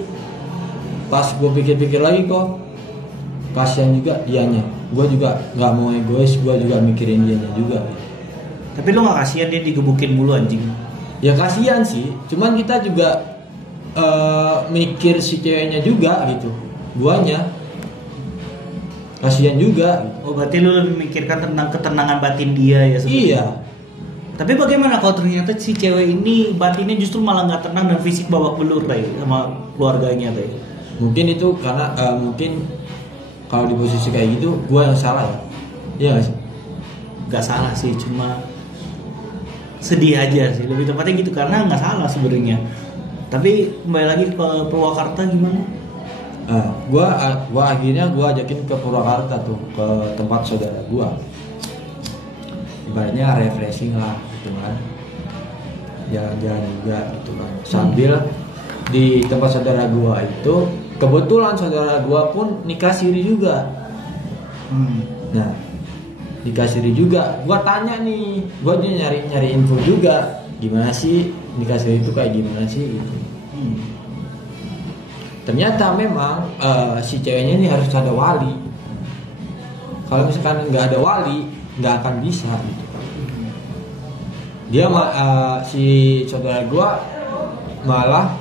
pas gue pikir-pikir lagi kok kasihan juga dianya. Gue juga nggak mau egois, gue juga mikirin dianya juga. Tapi lo nggak kasihan dia digebukin mulu anjing? Ya kasihan sih, cuman kita juga mikir si ceweknya juga gitu. Guanya kasihan juga. Oh berarti lo lebih mikirkan tentang ketenangan batin dia ya sebenarnya? Iya. Tapi bagaimana kalau ternyata si cewek ini batinnya justru malah nggak tenang dan fisik babak belur sama keluarganya Mungkin itu karena mungkin kalau di posisi kayak gitu gue yang salah ya. Iya gak sih? Gak salah sih, cuma sedih aja sih, lebih tepatnya gitu, karena nggak salah sebenarnya. Tapi kembali lagi ke Purwakarta gimana? Gua akhirnya ajakin ke Purwakarta tuh, ke tempat saudara gue. Ibaratnya refreshing lah gitu kan, jalan-jalan juga gitu kan. Sambil di tempat saudara gue itu kebetulan saudara gue pun nikah siri juga. Nah, nikah siri juga. Gue tanya nih, gue nyari info juga, gimana sih nikah siri itu kayak gimana sih gitu. Ternyata memang si ceweknya ini harus ada wali. Kalau misalkan nggak ada wali, nggak akan bisa gitu. Dia si saudara gue malah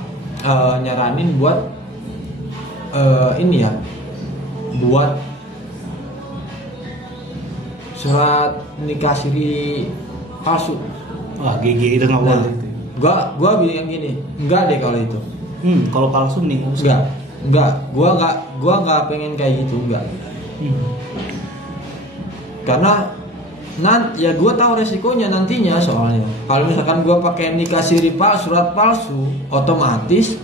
nyaranin buat buat surat nikah siri palsu. Wah GG itu nggak boleh. Gua bilang gini, enggak deh kalau itu. Kalau palsu nih enggak. Gua nggak pengen kayak gitu, enggak. Karena ya gue tahu resikonya nantinya, soalnya kalau misalkan gue pakai nikah siri surat palsu, otomatis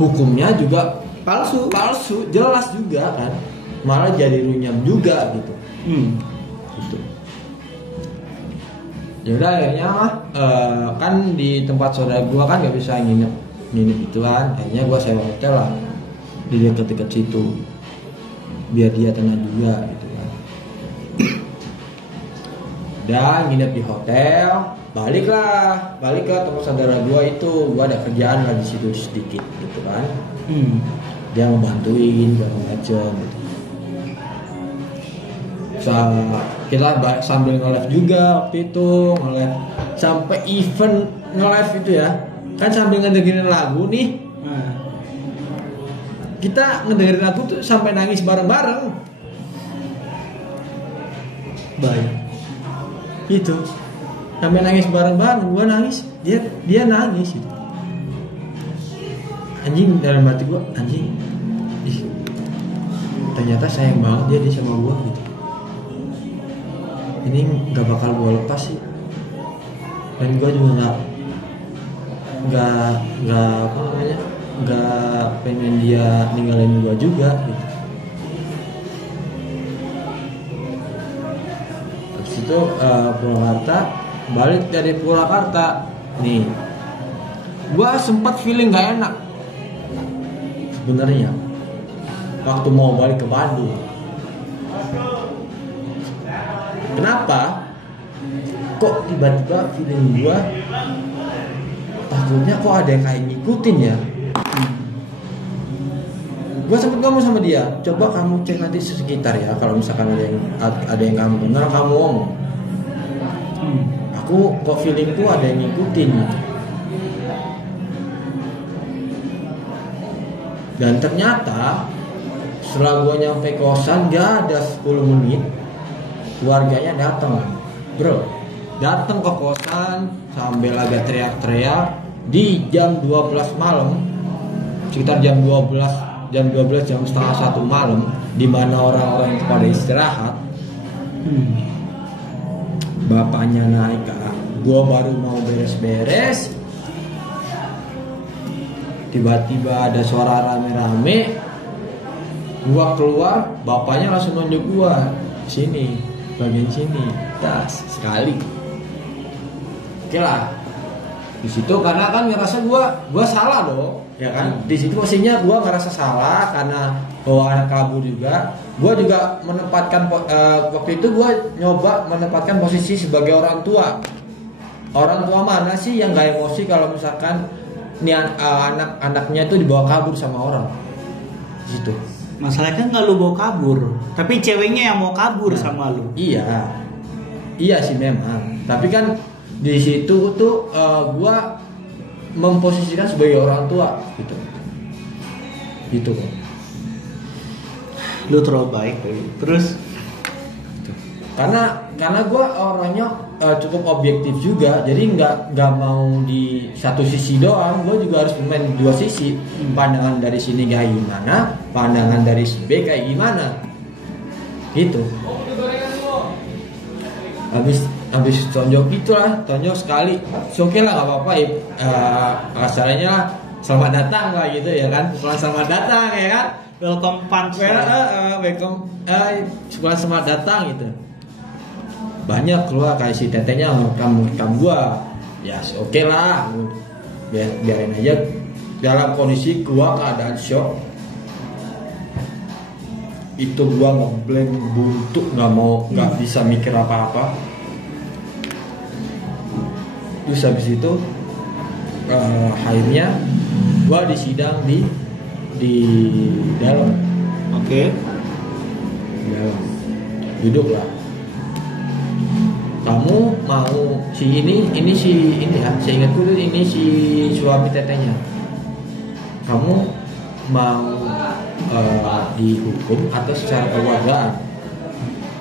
hukumnya juga palsu jelas juga kan, malah jadi runyam juga gitu. Gitu. Ya udah akhirnya mah kan di tempat saudara gua kan nggak bisa nginep itu kan, akhirnya gua sewa hotel lah di dekat situ biar dia tenang juga gitu kan. Dan nginep di hotel, balik ke tempat saudara gua itu, gua ada kerjaan lah di situ sedikit gitu kan. Dia ngebantuin segala macam gitu. Kita sambil nge-live juga waktu itu, nge-live sampai event nge-live itu ya kan, sambil ngedengerin lagu nih. Kita ngedengerin lagu tuh sampai nangis bareng-bareng. Baik. Itu sampai nangis bareng-bareng, gua nangis, dia nangis gitu. Anjing, dalam hati gua, anjing, ternyata sayang banget dia sama gua gitu. Ini nggak bakal gua lepas sih, dan gua juga nggak pengen dia ninggalin gua juga gitu. Terus itu Purwakarta, balik dari Purwakarta nih, gua sempat feeling nggak enak sebenarnya waktu mau balik ke Bandung. Kenapa? Kok tiba-tiba feeling gua takutnya kok ada yang kayak ngikutin ya. Gua sempet ngomong sama dia, coba kamu cek nanti sekitar ya, kalau misalkan ada yang kamu dengar, kamu ngomong. Aku kok feeling tuh ada yang ngikutin. Dan ternyata setelah gue nyampe kosan gak ada 10 menit keluarganya datang, bro, datang ke kosan sambil agak teriak-teriak di jam 12 malam, sekitar jam 12 jam setengah 1 malam, di mana orang-orang itu pada istirahat. Bapaknya naik ke, gue baru mau beres-beres, tiba-tiba ada suara rame-rame. Gua keluar, bapaknya langsung nunjuk gua, sini, bagian sini, das sekali. Oke lah. Di situ karena kan ngerasa gua salah dong, ya kan? Di situ posisinya gua ngerasa salah karena bawa anak kabur juga. Gua juga menempatkan waktu itu gua nyoba menempatkan posisi sebagai orang tua. Orang tua mana sih yang gak emosi kalau misalkan ini anak-anaknya itu dibawa kabur sama orang gitu. Masalahnya kan nggak lu bawa kabur, tapi ceweknya yang mau kabur sama lu. Iya sih memang. Tapi kan di situ tuh gua memposisikan sebagai orang tua gitu. Gitu kok. Lu terlalu baik, terus. Karena gue orangnya cukup objektif juga, jadi nggak mau di satu sisi doang, gue juga harus bermain di dua sisi. Pandangan dari sini kayak gimana, pandangan dari si B kayak gimana, gitu. Habis tonjok itulah, tonjok sekali, oke lah nggak apa-apa. Asalnya selamat datang lah gitu ya kan, selamat datang ya kan, Welcome punch. Welcome, selamat datang gitu. Banyak keluar kayak si tetenya ngerekam gua, ya oke lah, biarin aja. Dalam kondisi gua keadaan shock, itu gua ngeblank buntu, nggak bisa mikir apa-apa. Terus habis itu akhirnya gua disidang di dalam. Oke. Dalam duduk lah. Kamu mau ini ya, saya ingatku tuh ini si suami tetenya. Kamu mau dihukum atau secara keluargaan?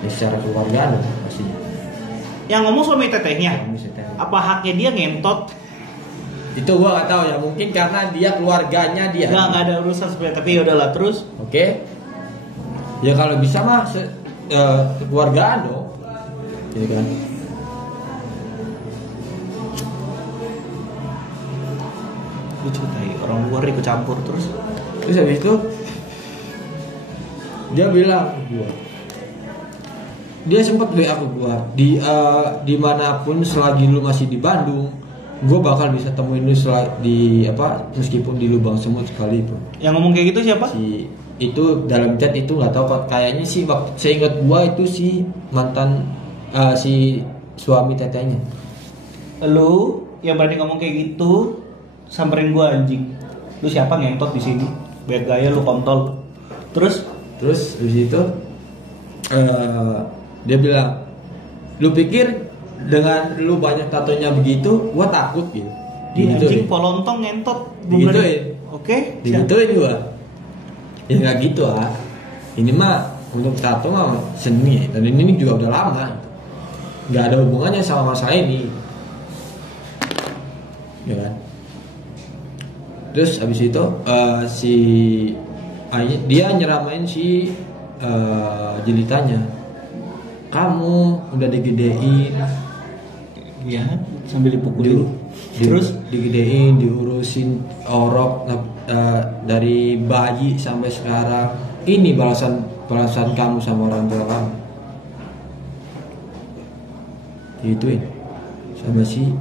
Ya, secara keluargaan pastinya. Yang ngomong suami tetehnya. Apa haknya dia ngentot? Itu gua nggak tahu ya, mungkin karena dia keluarganya dia. Nggak ada urusan sebenarnya, tapi ya udahlah terus. Oke. Ya kalau bisa mah keluargaan dong. Gitu kan. Lu ceritain orang luar ikut campur terus. Terus habis itu dia bilang ke gua, dia sempat WA ke gua, dimanapun selagi lu masih di Bandung, gua bakal bisa temuin lu di meskipun di lubang semut sekalipun. Yang ngomong kayak gitu siapa? Si itu dalam chat itu nggak tahu kok, kayaknya sih saya ingat gua itu si mantan si suami tetenya. Lu yang berani ngomong kayak gitu samperin gua anjing. Lu siapa ngentot di sini? Biar gaya lu kontol. Terus habis itu dia bilang, lu pikir dengan lu banyak tatonya begitu gua takut gitu? Dia anjing polontong ngentot. Digituin. Oke. Digituin gua. Ya nggak gitu ini mah untuk tato mah seni, dan ini juga udah lama, nggak ada hubungannya sama masalah ini, ya kan. Terus habis itu dia nyeramain si jelitannya, kamu udah digedein, ya sambil dipukul terus digedein, diurusin orok dari bayi sampai sekarang. Ini balasan kamu sama orang tua kamu. Gituin sama si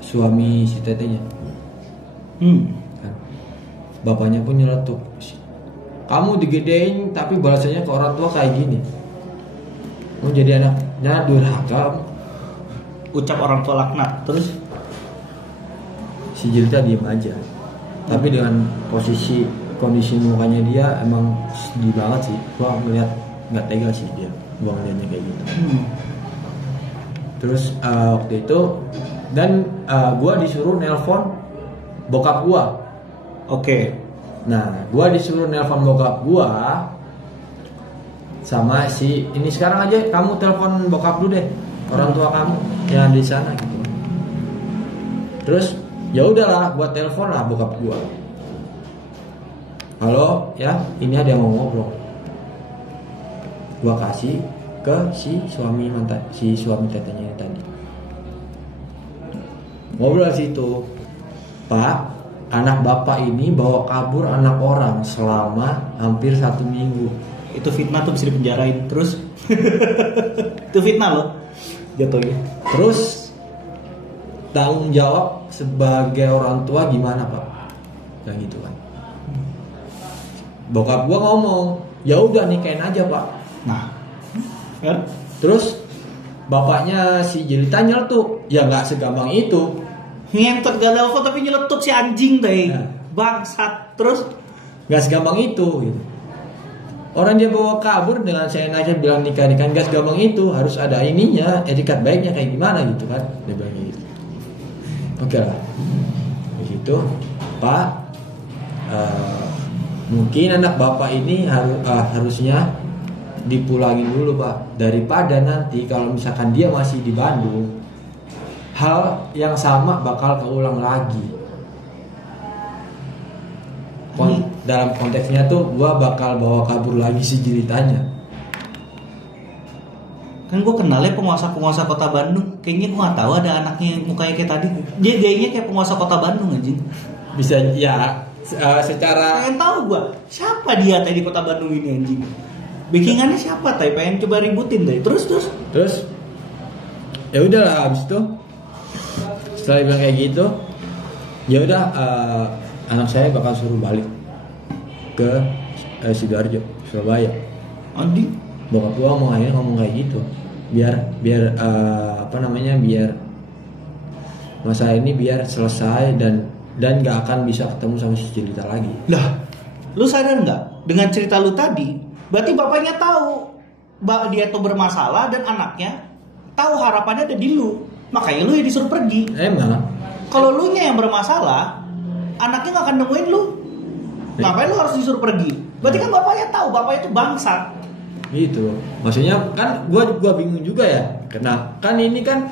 suami si tetenya. Kan. Bapaknya pun nyeletuk, kamu digedein tapi balasannya ke orang tua kayak gini. Mau jadi anaknya durhaka. Ucap orang tua laknat. Terus si Jelita diem aja, tapi dengan kondisi mukanya dia emang sedih banget sih. Gua ngeliat nggak tega sih dia, gua ngeliatnya kayak gitu. Terus waktu itu dan gua disuruh nelpon bokap gua. Oke. Nah, gua disuruh nelpon bokap gua sama si ini, sekarang aja kamu telepon bokap lu deh, orang tua kamu yang di sana gitu. Terus ya udahlah, gua telepon lah bokap gua. Halo ya, ini ada yang mau ngobrol. Gua kasih ke si suami tetenya tadi. Ngobrol situ, Pak, anak bapak ini bawa kabur anak orang selama hampir 1 minggu. Itu fitnah tuh, bisa dipenjarain. Terus itu fitnah loh jatuhnya. Terus tanggung jawab sebagai orang tua gimana Pak? Kayak gitu kan. Bokap gua ngomong, ya udah nikahin aja Pak. Nah, kan? Terus bapaknya si Jelita nyeletuk, ya nggak segampang itu. Ngentot gak telepon tapi nyeletuk si anjing deh. Nah. Bangsat. Terus Nggak segampang itu gitu. Orang dia bawa kabur dengan saya aja bilang nikah nggak segampang itu, harus ada ininya, etikat baiknya kayak gimana gitu kan, dia bilang gitu. Oke lah, begitu Pak, mungkin anak bapak ini harusnya dipulangin dulu Pak, daripada nanti kalau misalkan dia masih di Bandung, hal yang sama bakal keulang lagi. Dalam konteksnya tuh gua bakal bawa kabur lagi si Jelitanya. kan gue kenalnya penguasa kota Bandung. Kayaknya gue gak tahu ada anaknya mukanya kayak tadi. Dia gayanya kayak penguasa kota Bandung anjing. Bisa ya secara Pengen tahu gue siapa dia tadi di kota Bandung ini anjing. Backingannya siapa tadi? Pengen coba ributin tadi. Terus ya udahlah, abis itu setelah bilang kayak gitu, ya udah anak saya bakal suruh balik ke Sidoarjo, Surabaya. Anjing. Bokap gua ngomong kayak gitu, biar biar masalah ini biar selesai dan nggak akan bisa ketemu sama si Jelita lagi. Lah, lu sadar nggak dengan cerita lu tadi? Berarti bapaknya tahu dia tuh bermasalah dan anaknya tahu harapannya ada di lu. Makanya lu ya disuruh pergi. Emang Kalau lu nya yang bermasalah, anaknya nggak akan nemuin lu. Ngapain lu harus disuruh pergi? Berarti kan bapaknya tahu, bapaknya itu bangsat. gitu. Maksudnya kan gua bingung juga ya. Karena kan ini kan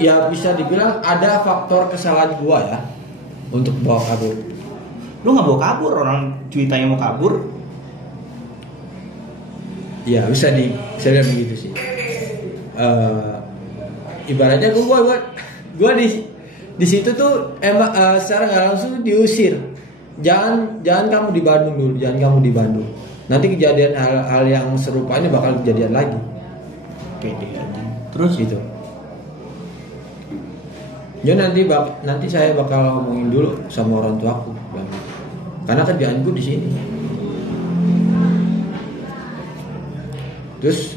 ya bisa dibilang ada faktor kesalahan gua ya untuk bawa kabur. Lu nggak bawa kabur, orang ceritanya mau kabur. Ya bisa dibilang begitu sih. Ibaratnya gua di situ tuh emang secara nggak langsung diusir. Jangan kamu di Bandung dulu, jangan kamu di Bandung. Nanti kejadian hal yang serupa ini bakal kejadian lagi. Pede aja. Terus Gitu. Ya nanti saya bakal ngomongin dulu sama orang tuaku, karena kerjaanku di sini. Terus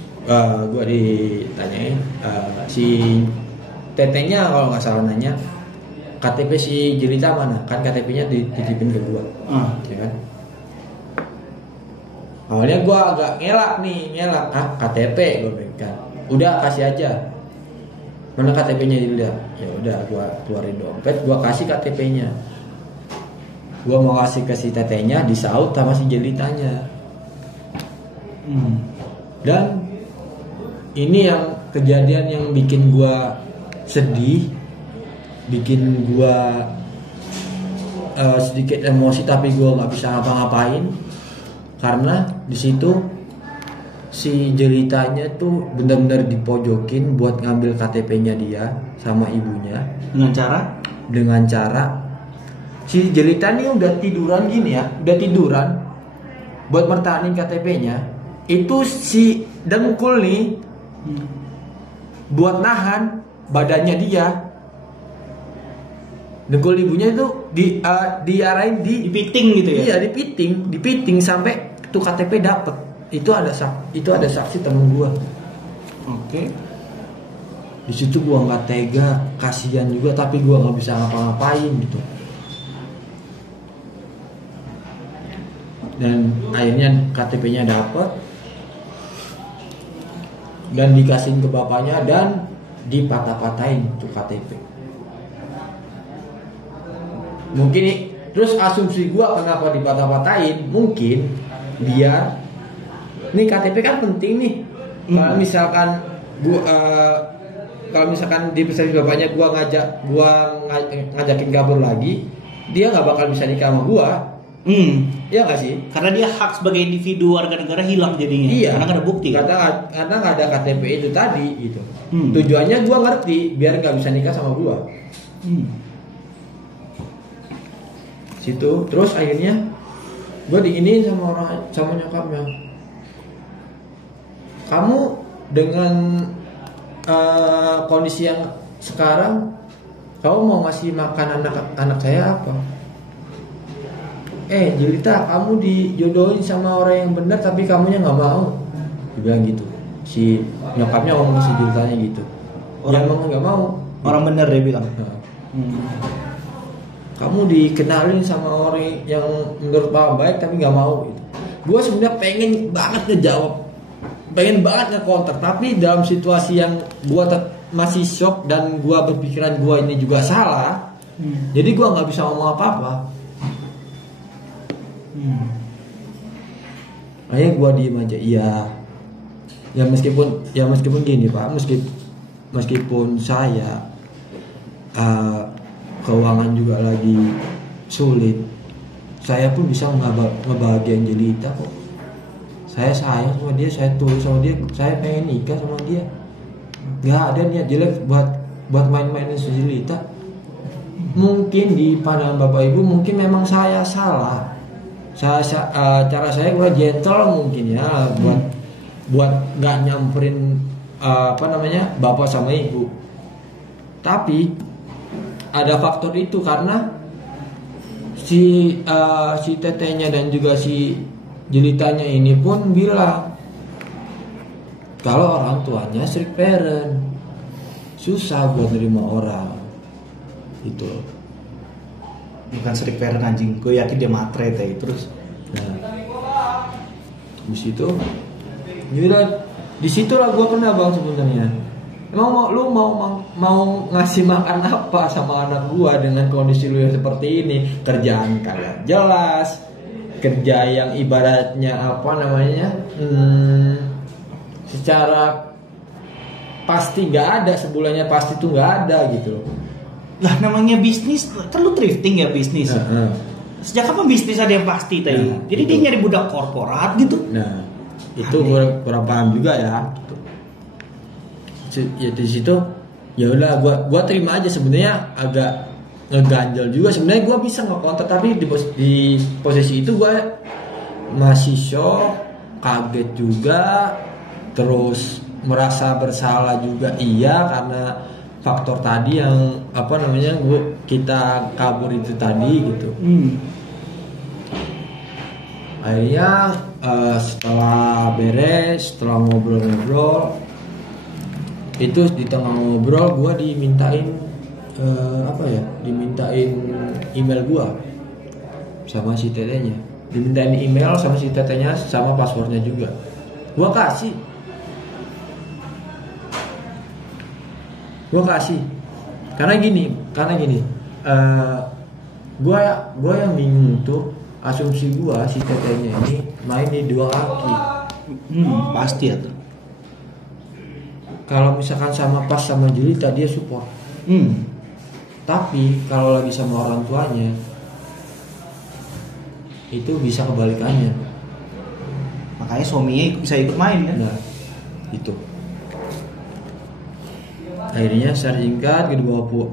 gue ditanyain si tetenya kalau nggak salah nanya KTP si Jelita mana, kan KTP-nya dititipin ke gue, ya kan. Awalnya gue agak ngelak, KTP gue berikan, udah kasih aja. Mana KTP-nya Jelita? Ya udah, gue keluarin dompet, gue kasih KTP-nya. Gue mau kasih ke si tetenya, disaut sama si Jelitanya. Dan ini yang kejadian yang bikin gue sedih, bikin gue sedikit emosi, tapi gue nggak bisa ngapa-ngapain karena di situ si Jelitanya tuh benar-benar dipojokin buat ngambil KTP-nya dia sama ibunya. Dengan cara si Jelita nih udah tiduran gini ya, udah tiduran buat mertahanin KTP-nya. Itu si dengkul nih buat nahan badannya dia. Dengkul ibunya itu diarahin dipiting gitu ya? Iya, dipiting sampai tuh KTP dapet. Itu ada saksi temen gua. Oke. Di situ gua nggak tega, kasihan juga, tapi gua nggak bisa ngapa-ngapain gitu. Dan akhirnya KTP-nya dapet dan dikasihin ke bapaknya dan dipatah-patahin tuh KTP. Mungkin terus asumsi gua kenapa dipatah-patahin, mungkin biar nih KTP kan penting nih. Kalau misalkan di persepsi bapaknya gua ngajakin kabur lagi, dia nggak bakal bisa nikah sama gua. Iya nggak sih? Karena dia hak sebagai individu warga negara hilang jadinya. Iya. Karena nggak ada bukti. Karena nggak ada KTP itu tadi gitu. Tujuannya gua ngerti biar nggak bisa nikah sama gua. Situ terus akhirnya gua diinin sama nyokapnya. Kamu dengan kondisi yang sekarang, kamu mau ngasih makan anak saya apa? Jelita, kamu dijodohin sama orang yang benar tapi kamunya nggak mau. Dia bilang gitu. Si nyokapnya ngomong ke si Jelitanya gitu. Orang mau nggak mau. Orang benar dia bilang. Kamu dikenalin sama orang yang menurut Papa baik tapi nggak mau gitu. Gue sebenarnya pengen banget ngejawab, pengen banget nge-counter, tapi dalam situasi yang gue masih shock dan gue berpikiran gue ini juga salah, jadi gue nggak bisa ngomong apa-apa. Akhirnya gue diem aja. Ya meskipun gini Pak, meskipun saya keuangan juga lagi sulit, saya pun bisa ngebahagiain Jelita kok. Saya sayang sama dia, saya tulus sama dia, saya pengen nikah sama dia. Gak ada niat jelek buat main-mainin si Jelita. Mungkin di pandangan bapak ibu mungkin memang saya salah. Cara saya kurang gentle mungkin ya, buat nggak nyamperin bapak sama ibu. Tapi ada faktor itu karena si tetenya dan juga si Jelitanya ini pun bilang kalau orang tuanya strict parent, susah buat nerima orang itu. Bukan strict parent anjing, gue yakin dia matre teh terus. Nah, di situ, disitulah gue kena bang sebenarnya. Emang lu mau ngasih makan apa sama anak gua dengan kondisi lu yang seperti ini? Kerjaan kalian jelas, kerja yang ibaratnya secara pasti nggak ada, sebulannya pasti tuh nggak ada gitu loh. Lah namanya bisnis, kan lu thrifting ya bisnis. Sejak kapan bisnis ada yang pasti tadi? Jadi dia nyari budak korporat gitu. Nah, itu kurang paham juga ya. Ya di situ ya udah gua terima aja. Sebenarnya agak ngeganjel juga. Sebenarnya gue bisa nge-counter, tapi di posisi itu gue masih shock, kaget juga, terus merasa bersalah juga iya karena faktor tadi yang kita kabur itu tadi gitu. Akhirnya setelah beres, setelah ngobrol-ngobrol, itu di tengah ngobrol gue dimintain dimintain email gue sama si tetenya, dimintain email sama si tetenya sama passwordnya juga. Gue kasih karena gini, gue yang bingung tuh, asumsi gue si tetenya ini main di dua kaki. Pasti ya tuh. Kalau misalkan pas sama Julita dia support, tapi kalau lagi sama orang tuanya itu bisa kebalikannya. Makanya suaminya bisa ikut main kan. Nah itu akhirnya singkat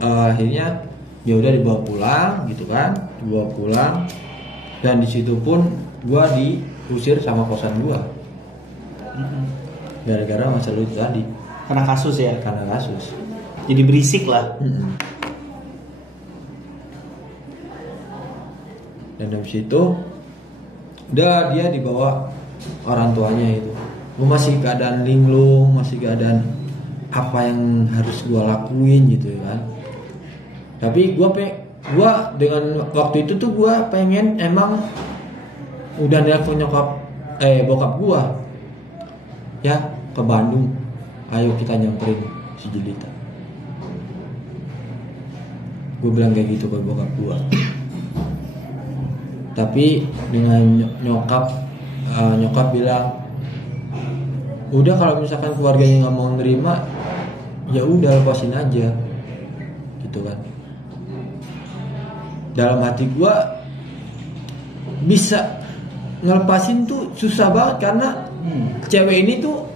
akhirnya ya udah dibawa pulang gitu kan, dan di situ pun gua diusir sama kosan gua gara-gara masalah itu tadi. Karena kasus ya. Jadi berisik lah. Dan dari situ udah dia dibawa orang tuanya itu. Gue masih keadaan linglung, masih keadaan apa yang harus gue lakuin gitu kan. Tapi gue dengan waktu itu tuh gue pengen emang udah nelfon bokap gue ya ke Bandung, ayo kita nyamperin si Julita. Gue bilang kayak gitu ke bokap gue. Tapi dengan nyokap bilang udah kalau misalkan keluarganya nggak mau nerima ya udah lepasin aja gitu kan. Dalam hati gue bisa ngelepasin tuh susah banget karena cewek ini tuh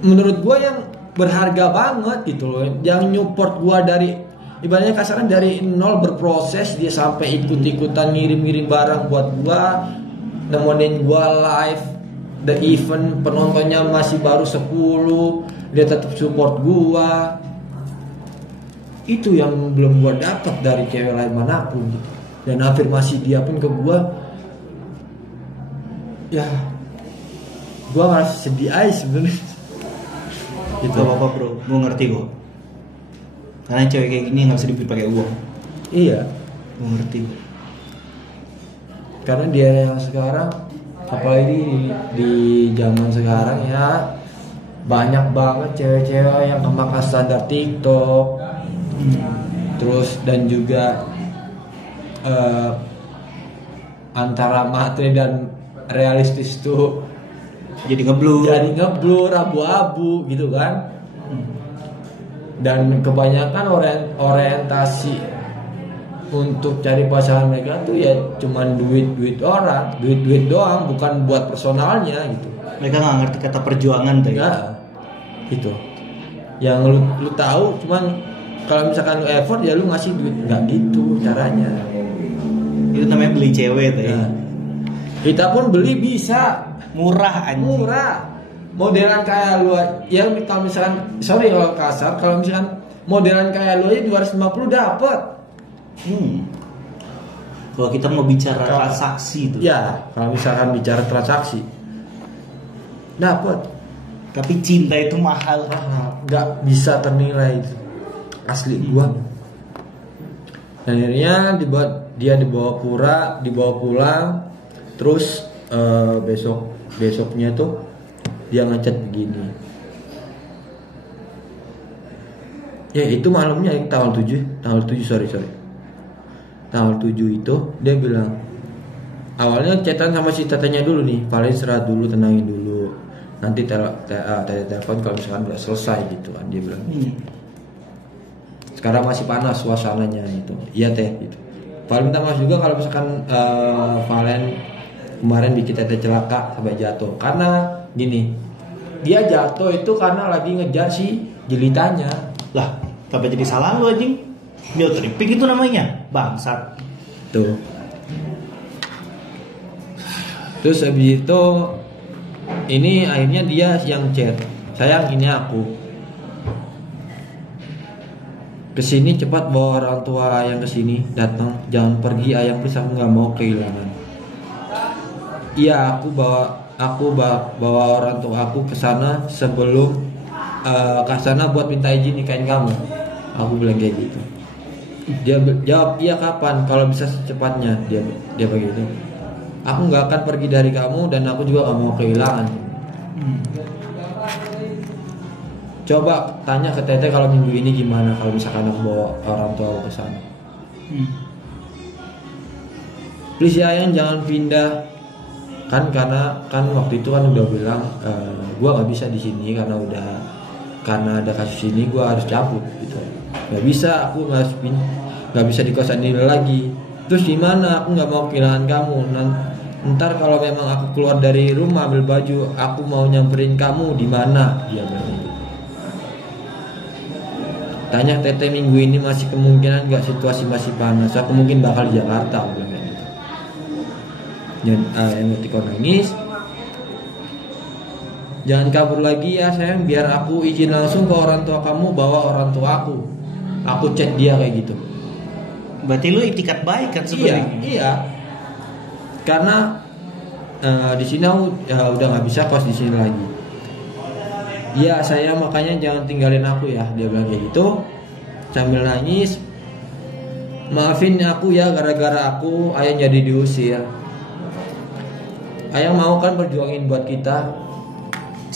menurut gue yang berharga banget gitu loh, yang nyupport gue dari ibaratnya kasaran dari nol berproses, dia sampai ikut-ikutan ngirim-ngirim barang buat gua, nemenin gua live the event, penontonnya masih baru 10, dia tetap support gua. Itu yang belum gua dapat dari cewek lain manapun gitu. Dan afirmasi dia pun ke gua, ya gua merasa sedih aja sebenarnya. Gitu apa bro, gua ngerti gua. Karena cewek kayak gini nggak bisa dibeli pakai uang. Iya, gue ngerti. Karena dia yang sekarang, apalagi di zaman sekarang ya banyak banget cewek-cewek yang kemakan standar TikTok, terus dan juga antara materi dan realistis tuh jadi ngeblur, abu-abu gitu kan. Dan kebanyakan orientasi untuk cari pasangan mereka tuh ya cuman duit doang, bukan buat personalnya gitu. Mereka nggak ngerti kata perjuangan tuh ya. Gitu. Yang lu tahu cuman kalau misalkan lu effort ya lu ngasih duit, nggak gitu caranya. Itu namanya beli cewek tuh ya. Kita pun beli bisa murah anjing. Murah. Modelan kayak lu ya kalau misalkan sorry kalau kasar, kalau misalkan modelan kayak lu aja 250 dapat. Kalau kita mau bicara transaksi itu. Ya, kalau misalkan bicara transaksi dapat. Tapi cinta itu mahal. Nggak bisa ternilai itu. Asli gua. Dan akhirnya dia dibawa pulang, terus besoknya tuh dia ngechat begini. Ya itu malamnya tanggal 7 sorry. Tanggal 7 itu dia bilang, awalnya chatan sama si tetenya dulu nih, paling istirahat dulu, tenangin dulu. Nanti telepon kalau misalkan udah selesai gitu kan, dia bilang. Sekarang masih panas suasananya itu. Iya teh gitu. Paling minta maaf juga kalau misalkan Valen kemarin bikin teteh celaka sampai jatuh. Karena gini, dia jatuh itu karena lagi ngejar si Jelitanya. Lah, tapi jadi salah lu anjing. Guilt tripping itu namanya, bangsat. Tuh. Terus habis itu ini akhirnya dia yang chat, sayang ini aku kesini cepat, bawa orang tua yang kesini datang, jangan pergi ayang, please, aku nggak mau kehilangan. Iya, aku bawa orang tua aku ke sana sebelum ke sana buat minta izin nikahin kamu. Aku bilang kayak gitu. Dia jawab, iya kapan, kalau bisa secepatnya. Dia begitu. Aku nggak akan pergi dari kamu dan aku juga nggak mau kehilangan. Coba tanya ke Teteh kalau minggu ini gimana kalau misalkan aku bawa orang tua aku ke sana. Please ya Ayang, jangan pindah. Karena waktu itu kan udah bilang gua nggak bisa di sini karena ada kasus ini, gua harus cabut gitu. Nggak bisa, aku nggak bisa di kosan ini lagi. Terus gimana? Aku nggak mau kehilangan kamu. Ntar kalau memang aku keluar dari rumah ambil baju, aku mau nyamperin kamu di mana? Dia bilang gitu. Tanya Teteh minggu ini masih kemungkinan nggak, situasi masih panas. Aku mungkin bakal di Jakarta. Aku bilang gitu. Yang ketika nangis, jangan kabur lagi ya sayang, biar aku izin langsung ke orang tua kamu, bawa orang tua aku. Aku chat dia kayak gitu. Berarti lu itikat baik kan sebenarnya? Iya. Karena di sini aku udah nggak bisa kos di sini lagi. Iya saya, makanya jangan tinggalin aku ya, dia bilang kayak gitu sambil nangis. Maafin aku ya, gara-gara aku Ayang jadi diusir. Ayang mau kan berjuangin buat kita,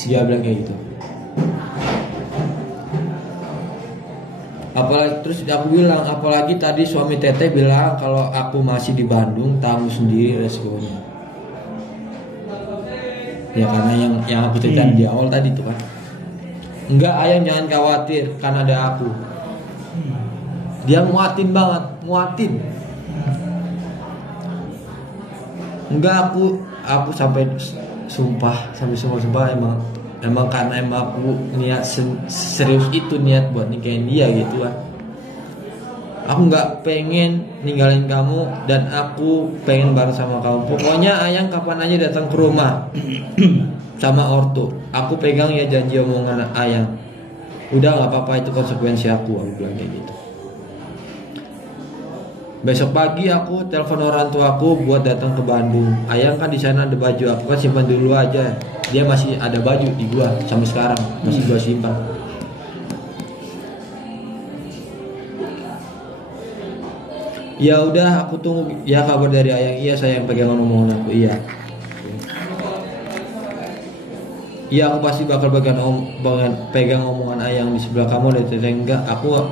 dia bilang kayak gitu. Terus aku bilang, apalagi tadi suami Teteh bilang kalau aku masih di Bandung, tanggung sendiri resikonya. Ya karena yang aku ceritain di awal tadi tuh kan. Enggak Ayang, jangan khawatir, kan ada aku. Dia muatin banget, muatin. Enggak, aku sampai sumpah emang karena aku niat serius itu, niat buat nikahin dia gitu kan. Aku nggak pengen ninggalin kamu dan aku pengen bareng sama kamu. Pokoknya Ayang kapan aja datang ke rumah sama ortu, aku pegang ya janji omongan Ayang. Udah nggak apa-apa, itu konsekuensi aku bilang kayak gitu. Besok pagi aku telepon orang tua aku buat datang ke Bandung. Ayang kan di sana ada baju, aku kan simpan dulu aja. Dia masih ada baju di gua sampai sekarang, masih gua simpan. Ya udah, aku tunggu ya kabar dari Ayang. Iya sayang, pegang omongan aku. Iya. Iya, aku pasti bakal pegang omongan Ayang di sebelah kamu. Dari Teteh enggak, aku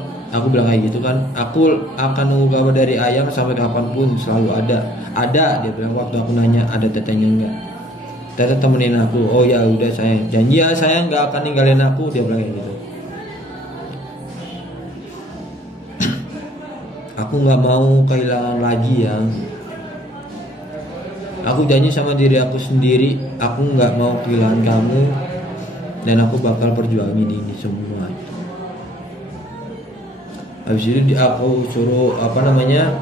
bilang kayak gitu kan. Aku akan nunggu kabar dari Ayang sampai kapanpun, selalu ada. Dia bilang waktu aku nanya ada Tetehnya enggak. Teteh temenin aku. Oh ya udah sayang, janji ya sayang nggak akan ninggalin aku, dia bilang kayak gitu. Aku nggak mau kehilangan lagi yang. Aku janji sama diri aku sendiri, aku nggak mau kehilangan kamu dan aku bakal perjuangin ini semua. Habis itu aku suruh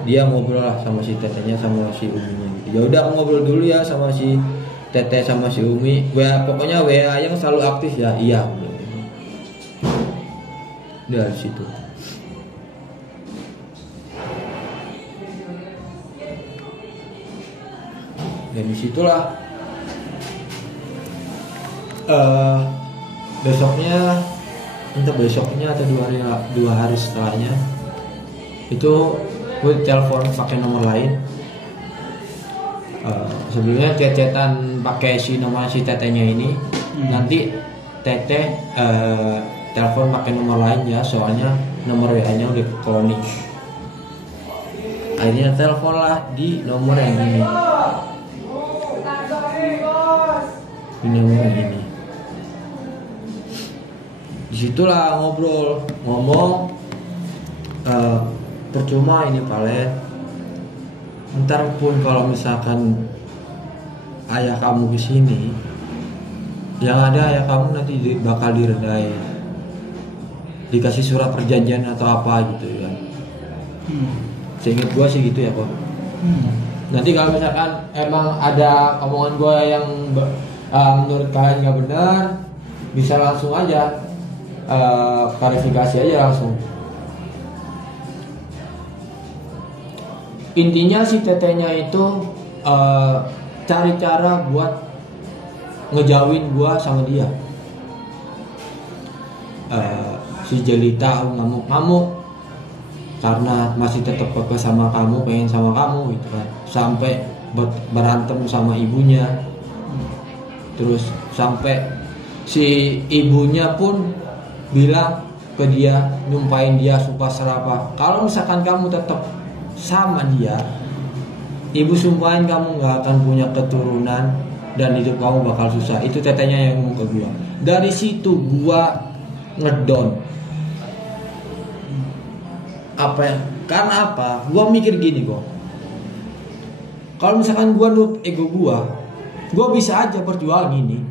dia ngobrol lah sama si Tetehnya sama si Uminya. Ya udah, aku ngobrol dulu ya sama si Teteh sama si Umi. Pokoknya WA yang selalu aktif ya. Iya. Dari situ. Dan disitulah besoknya atau dua hari setelahnya itu gue telepon pakai nomor lain. Sebelumnya chat-chatan pakai nomor si Tetehnya ini. Nanti Teteh telepon pakai nomor lain ya, soalnya nomor WA-nya udah kloning. Akhirnya telepon lah di nomor yang ini. Disitulah ngomong percuma ini Palen. Ntar pun kalau misalkan ayah kamu kesini, yang ada ayah kamu nanti bakal direndahin, dikasih surat perjanjian atau apa gitu kan. Seingat gua sih gitu ya kok. Nanti kalau misalkan emang ada omongan gua yang menurut kalian nggak benar, bisa langsung aja klarifikasi aja langsung. Intinya si tetenya itu cari cara buat ngejauhin gua sama dia. Si Jelita ngamuk-ngamuk karena masih tetap kekeh sama kamu, pengen sama kamu gitu kan, sampai berantem sama ibunya. Terus sampai si ibunya pun bilang ke dia, nyumpahin dia sumpah serapah, kalau misalkan kamu tetap sama dia, ibu sumpahin kamu nggak akan punya keturunan dan hidup kamu bakal susah. Itu tetenya yang ngomong ke gua. Dari situ gua ngedon. Karena apa? Gua mikir gini kok. Kalau misalkan gua nurut ego gua bisa aja berjuang ini,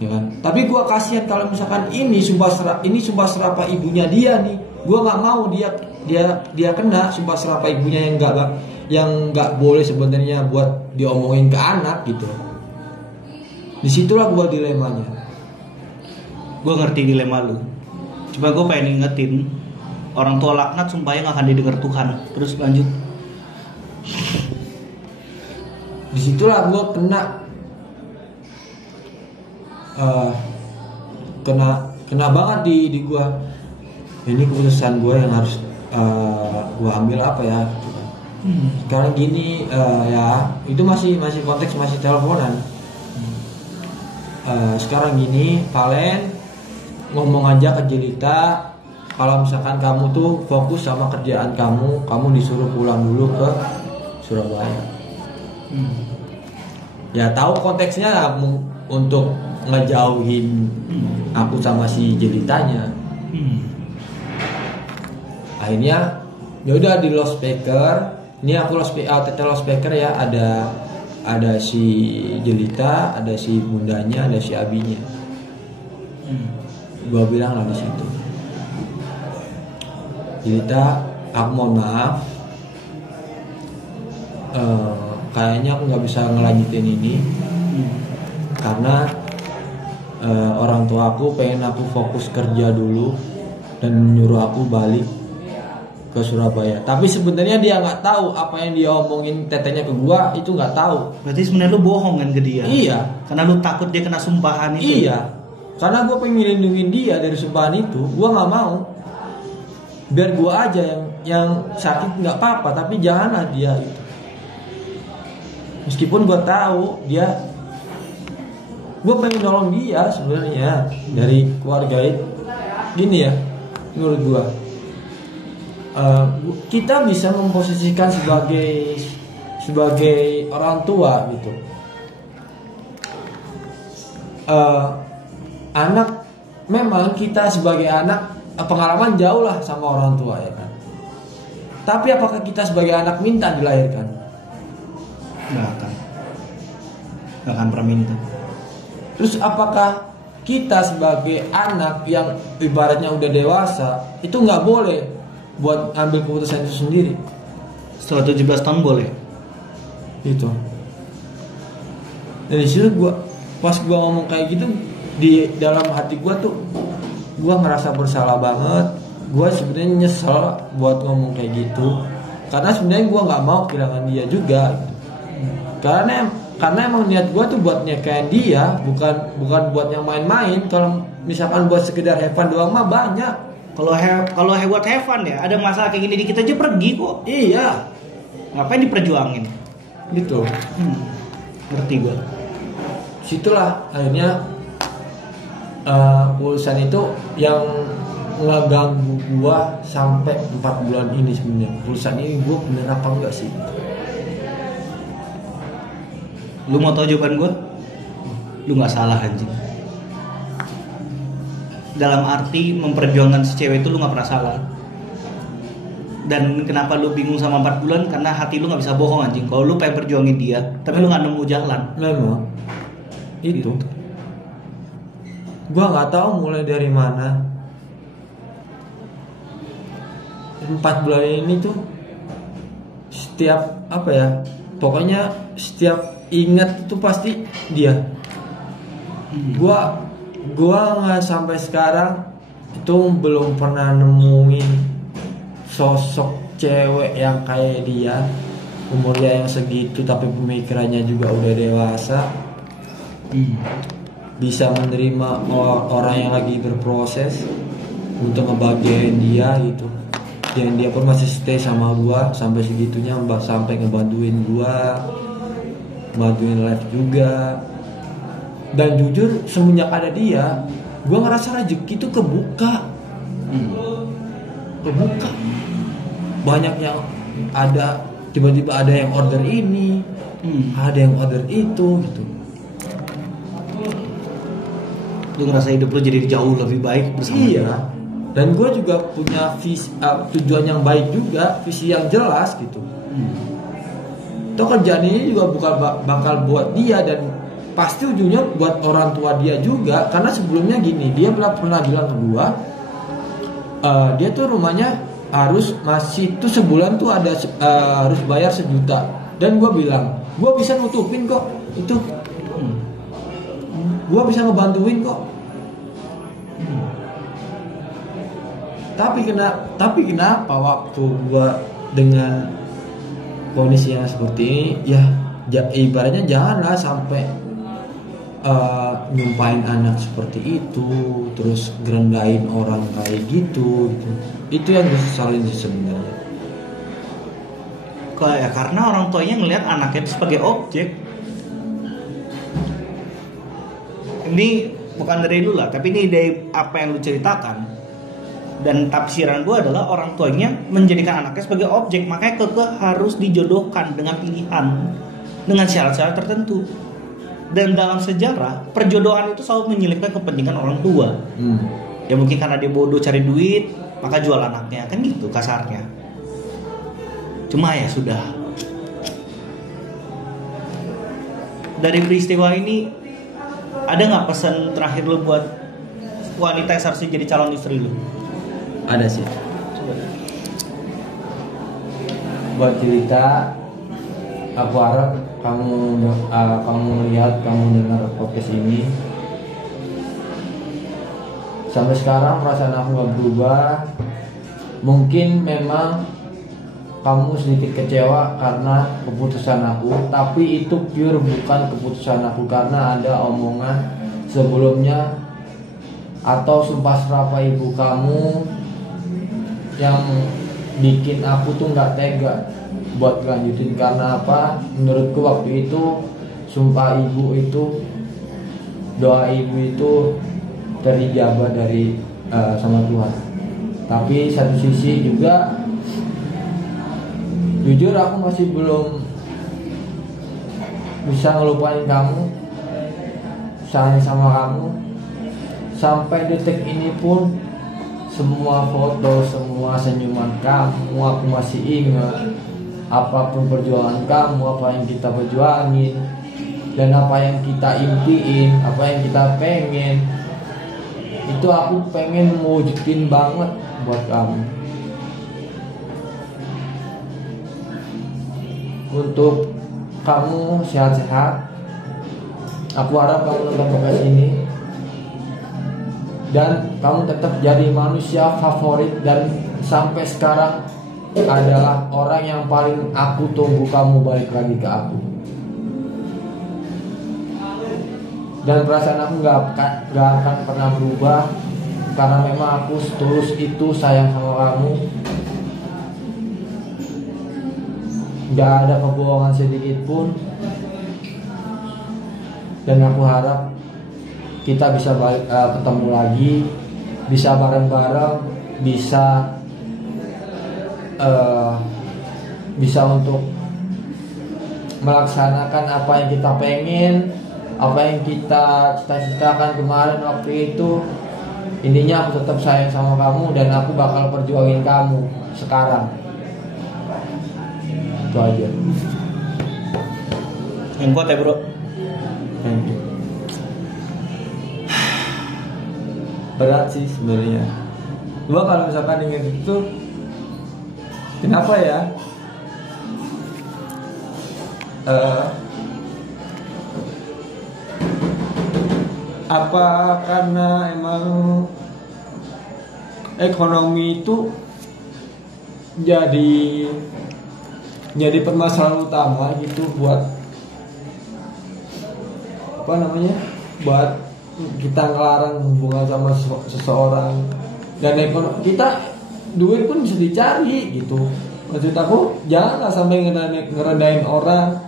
ya kan? Tapi gua kasihan kalau misalkan ini sumpah serapah ibunya dia nih. Gua nggak mau dia kena sumpah serapah ibunya yang nggak boleh sebenarnya buat diomongin ke anak gitu. Disitulah gua dilemanya. Gue ngerti dilema lu. Coba gue pengen ingetin, orang tua laknat sumpahnya gak akan didengar Tuhan. Terus lanjut. Disitulah gue kena banget di gue. Ini keputusan gue yang harus gue ambil apa ya? Sekarang gini ya, itu masih konteks masih teleponan. Sekarang gini, kalian ngomong aja ke Jelita, kalau misalkan kamu tuh fokus sama kerjaan kamu disuruh pulang dulu ke Surabaya. Ya tahu konteksnya untuk ngejauhin aku sama si Jelitanya. Akhirnya ya udah di loudspeaker. Ini aku loudspeaker ya, ada si Jelita, ada si bundanya, ada si abinya. Gua bilang lah di situ, Jelita, aku mohon maaf, kayaknya aku nggak bisa ngelanjutin ini karena orang tua aku pengen aku fokus kerja dulu dan menyuruh aku balik ke Surabaya. Tapi sebenarnya dia nggak tahu apa yang dia omongin tetenya ke gua itu nggak tahu. Berarti sebenarnya lu bohong kan ke dia? Iya. Karena lu takut dia kena sumpahan itu. Iya. Karena gue pengen melindungi dia dari sumpahan itu, gue nggak mau. Biar gue aja yang sakit nggak apa-apa, tapi janganlah dia itu. Meskipun gue tahu gue pengen nolong dia sebenarnya dari keluarga itu. Gini ya, menurut gue, kita bisa memposisikan sebagai orang tua gitu. Anak, memang kita sebagai anak pengalaman jauh lah sama orang tua ya kan. Tapi apakah kita sebagai anak minta dilahirkan? Nggak akan pernah minta. Terus apakah kita sebagai anak yang ibaratnya udah dewasa itu nggak boleh buat ambil keputusan itu sendiri? Setelah 17 tahun boleh. Itu. Dan disitu pas gue ngomong kayak gitu, di dalam hati gue tuh gue ngerasa bersalah banget. Gue sebenarnya nyesel buat ngomong kayak gitu karena sebenarnya gue nggak mau kehilangan dia juga gitu. karena emang niat gue tuh buat nyekain dia, bukan buat yang main-main. Kalau misalkan buat sekedar have fun doang mah banyak. Kalau buat have fun ya, ada masalah kayak gini dikit aja pergi kok. Iya, ngapain diperjuangin gitu. Ngerti gue. Situlah akhirnya urusan itu yang ngeganggu gua sampai 4 bulan ini sebenarnya. Urusan ini gua bener apa enggak sih? Lu mau tahu jawaban gue? Lu nggak salah anjing. Dalam arti memperjuangkan si cewek itu lu nggak pernah salah. Dan kenapa lu bingung sama 4 bulan? Karena hati lu nggak bisa bohong anjing. Kalau lu pengen perjuangin dia, tapi lu nggak nemu jalan. Memang itu. Gua nggak tahu mulai dari mana. 4 bulan ini tuh setiap apa ya, pokoknya setiap ingat itu pasti dia. Gua nggak sampai sekarang itu belum pernah nemuin sosok cewek yang kayak dia, umurnya yang segitu tapi pemikirannya juga udah dewasa, bisa menerima orang yang lagi berproses untuk ngebahagiain dia gitu. Dan dia pun masih stay sama gua sampai segitunya, sampai ngebantuin gua, bantuin live juga. Dan jujur semenjak ada dia, gua ngerasa rezeki itu kebuka. Banyak yang ada, tiba-tiba ada yang order ini, ada yang order itu gitu. Lu ngerasa hidup lu jadi jauh lebih baik bersama Iya. Dan gue juga punya tujuan yang baik juga, visi yang jelas gitu. Toh kerjaan ini juga bukan bakal buat dia, dan pasti ujungnya buat orang tua dia juga. Karena sebelumnya gini, dia pernah bilang ke gue, dia tuh rumahnya masih tuh sebulan tuh ada harus bayar 1 juta. Dan gue bilang, gue bisa nutupin kok itu, gue bisa ngebantuin kok. Tapi kenapa waktu gua dengan kondisi yang seperti ini, ya ibaratnya janganlah sampai nyumpain anak seperti itu, terus ngerendahin orang kayak gitu. Itu yang gue sesalin sih sebenarnya. Karena orang tuanya ngelihat anaknya itu sebagai objek. Ini bukan dari lu lah, tapi ini dari apa yang lu ceritakan. Dan tafsiran gue adalah orang tuanya menjadikan anaknya sebagai objek, makanya keke harus dijodohkan dengan pilihan, dengan syarat-syarat tertentu. Dan dalam sejarah, perjodohan itu selalu menyelipkan kepentingan orang tua. Ya mungkin karena dia bodoh cari duit, maka jual anaknya, kan gitu kasarnya. Cuma ya sudah. Dari peristiwa ini, ada nggak pesan terakhir lu buat wanita yang seharusnya jadi calon istri lu? Ada sih. Buat cerita, aku harap kamu melihat, kamu dengar podcast ini. Sampai sekarang perasaan aku gak berubah. Mungkin memang kamu sedikit kecewa karena keputusan aku, tapi itu pure bukan keputusan aku, karena ada omongan sebelumnya atau sumpah serapah ibu kamu yang bikin aku tuh nggak tega buat lanjutin. Karena apa? Menurutku waktu itu sumpah ibu itu, doa ibu itu terijabah dari sama Tuhan. Tapi satu sisi juga jujur aku masih belum bisa ngelupain kamu, sayang sama kamu. Sampai detik ini pun semua foto, semua senyuman kamu aku masih ingat. Apapun perjuangan kamu, apa yang kita perjuangin, dan apa yang kita impiin, apa yang kita pengen, itu aku pengen mewujudin banget buat kamu. Untuk kamu sehat-sehat. Aku harap kamu nonton podcast ini dan kamu tetap jadi manusia favorit, dan sampai sekarang adalah orang yang paling aku tunggu kamu balik lagi ke aku. Dan perasaan aku gak akan pernah berubah, karena memang aku setulus itu sayang sama kamu. Gak ada kebohongan sedikit pun. Dan aku harap kita bisa ketemu lagi, bisa bareng-bareng, bisa untuk melaksanakan apa yang kita pengen, apa yang kita cita-citakan kemarin waktu itu. Intinya aku tetap sayang sama kamu dan aku bakal perjuangin kamu sekarang. Itu aja. Yang kuat ya bro. Thank you. Berat sih sebenarnya. Gua kalau misalkan inget itu Kenapa ya? Apa karena emang ekonomi itu jadi permasalahan utama gitu buat apa namanya, buat kita ngelarang hubungan sama seseorang. Dan kita duit pun bisa dicari gitu. Maksud aku janganlah sampai ngerendahin orang.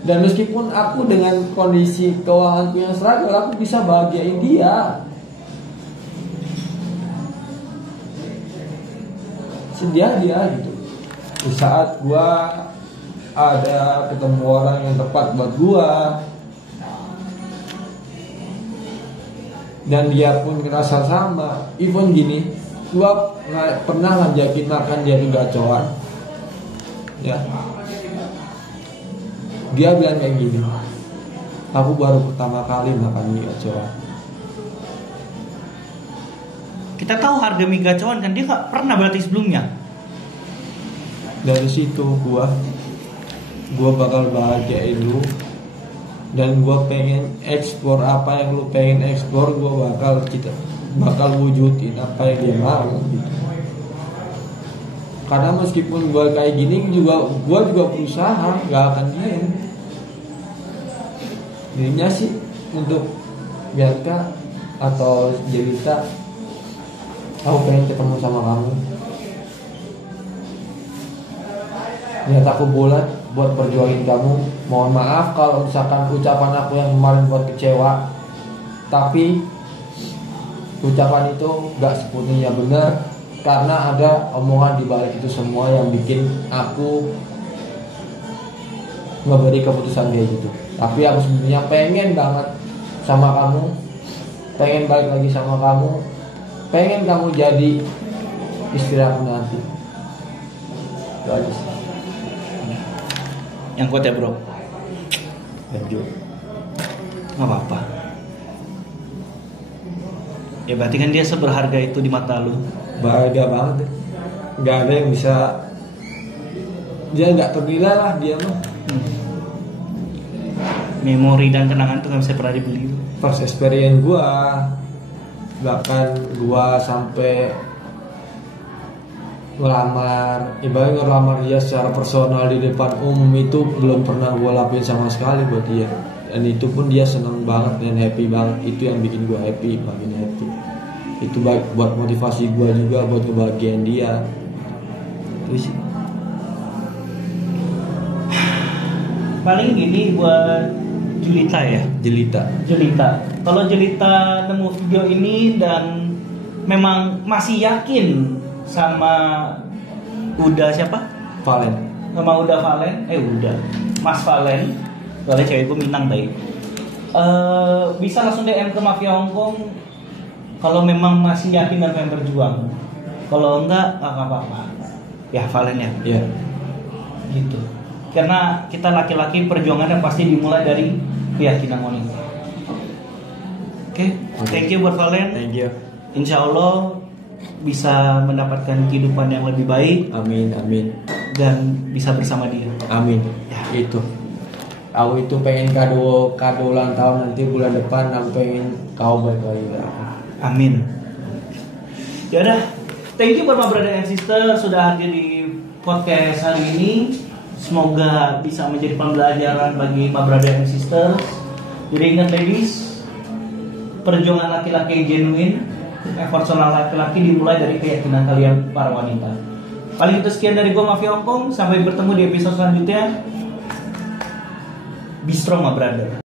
Dan meskipun aku dengan kondisi keuanganku yang struggle, aku bisa bahagiain dia. Sedia dia gitu. Di saat gua ada ketemu orang yang tepat buat gua, dan dia pun ngerasa sama. Even gini, gua pernah ngajakin makan dia di gacoan, ya. Dia bilang kayak gini, aku baru pertama kali makan mie gacoan. Kita tahu harga mie gacoan kan, dia gak pernah berarti sebelumnya. Dari situ gua bakal bahagiain lu. Dan gua pengen ekspor apa yang lu pengen ekspor, gua bakal wujudin apa yang dia mau gitu. Karena meskipun gua kayak gini gua juga berusaha, gak akan diam. Dirinya sih untuk Bianca atau Jelita, aku pengen ketemu sama kamu. Niat aku bulat buat berjuangin kamu. Mohon maaf kalau misalkan ucapan aku yang kemarin buat kecewa, tapi ucapan itu gak sepenuhnya benar, karena ada omongan di balik itu semua yang bikin aku ngeberi keputusan kayak gitu. Tapi aku sebenarnya pengen banget sama kamu, pengen balik lagi sama kamu, pengen kamu jadi istri aku nanti. Itu aja sih. Yang kuat ya bro. Lanjut. Gak apa-apa. Ya berarti kan dia seberharga itu di mata lu. Berharga banget. Gak ada yang bisa, dia gak ternilai lah dia mah. Memori dan kenangan tuh gak bisa pernah dibeli. Pas experience gua, bahkan gua sampai ngelamar dia secara personal di depan umum itu belum pernah gua lakuin sama sekali buat dia. Dan itu pun dia seneng banget dan happy banget. Itu yang bikin gua happy, makin happy. Itu baik buat motivasi gua juga, buat kebahagiaan dia. Itu sih. Paling gini buat Jelita ya. Jelita. Kalau Jelita nemu video ini dan memang masih yakin sama siapa? Valen. Sama Valen. Mas Valen. Soalnya cewek gue Minang tadi. Bisa langsung DM ke Mafia Hongkong kalau memang masih yakin dan pengen berjuang. Kalau enggak apa-apa. Ya Valen ya. Iya. Gitu. Karena kita laki-laki perjuangannya pasti dimulai dari keyakinan wanita. Oke. Thank you buat Valen. Thank you. Insya Allah bisa mendapatkan kehidupan yang lebih baik. Amin. Dan bisa bersama dia. Amin. Ya. Itu. Aku itu pengen kado ulang tahun nanti bulan depan. Aku pengen kau balik lagi. Amin. Ya udah. Thank you buat my brother and sister sudah hadir di podcast hari ini. Semoga bisa menjadi pembelajaran bagi my brother and sister. Jadi ingat ladies, perjuangan laki-laki yang genuine, effort seorang laki-laki dimulai dari keyakinan kalian para wanita. Paling itu sekian dari gue Mafia Hongkong. Sampai bertemu di episode selanjutnya. Be strong my brother.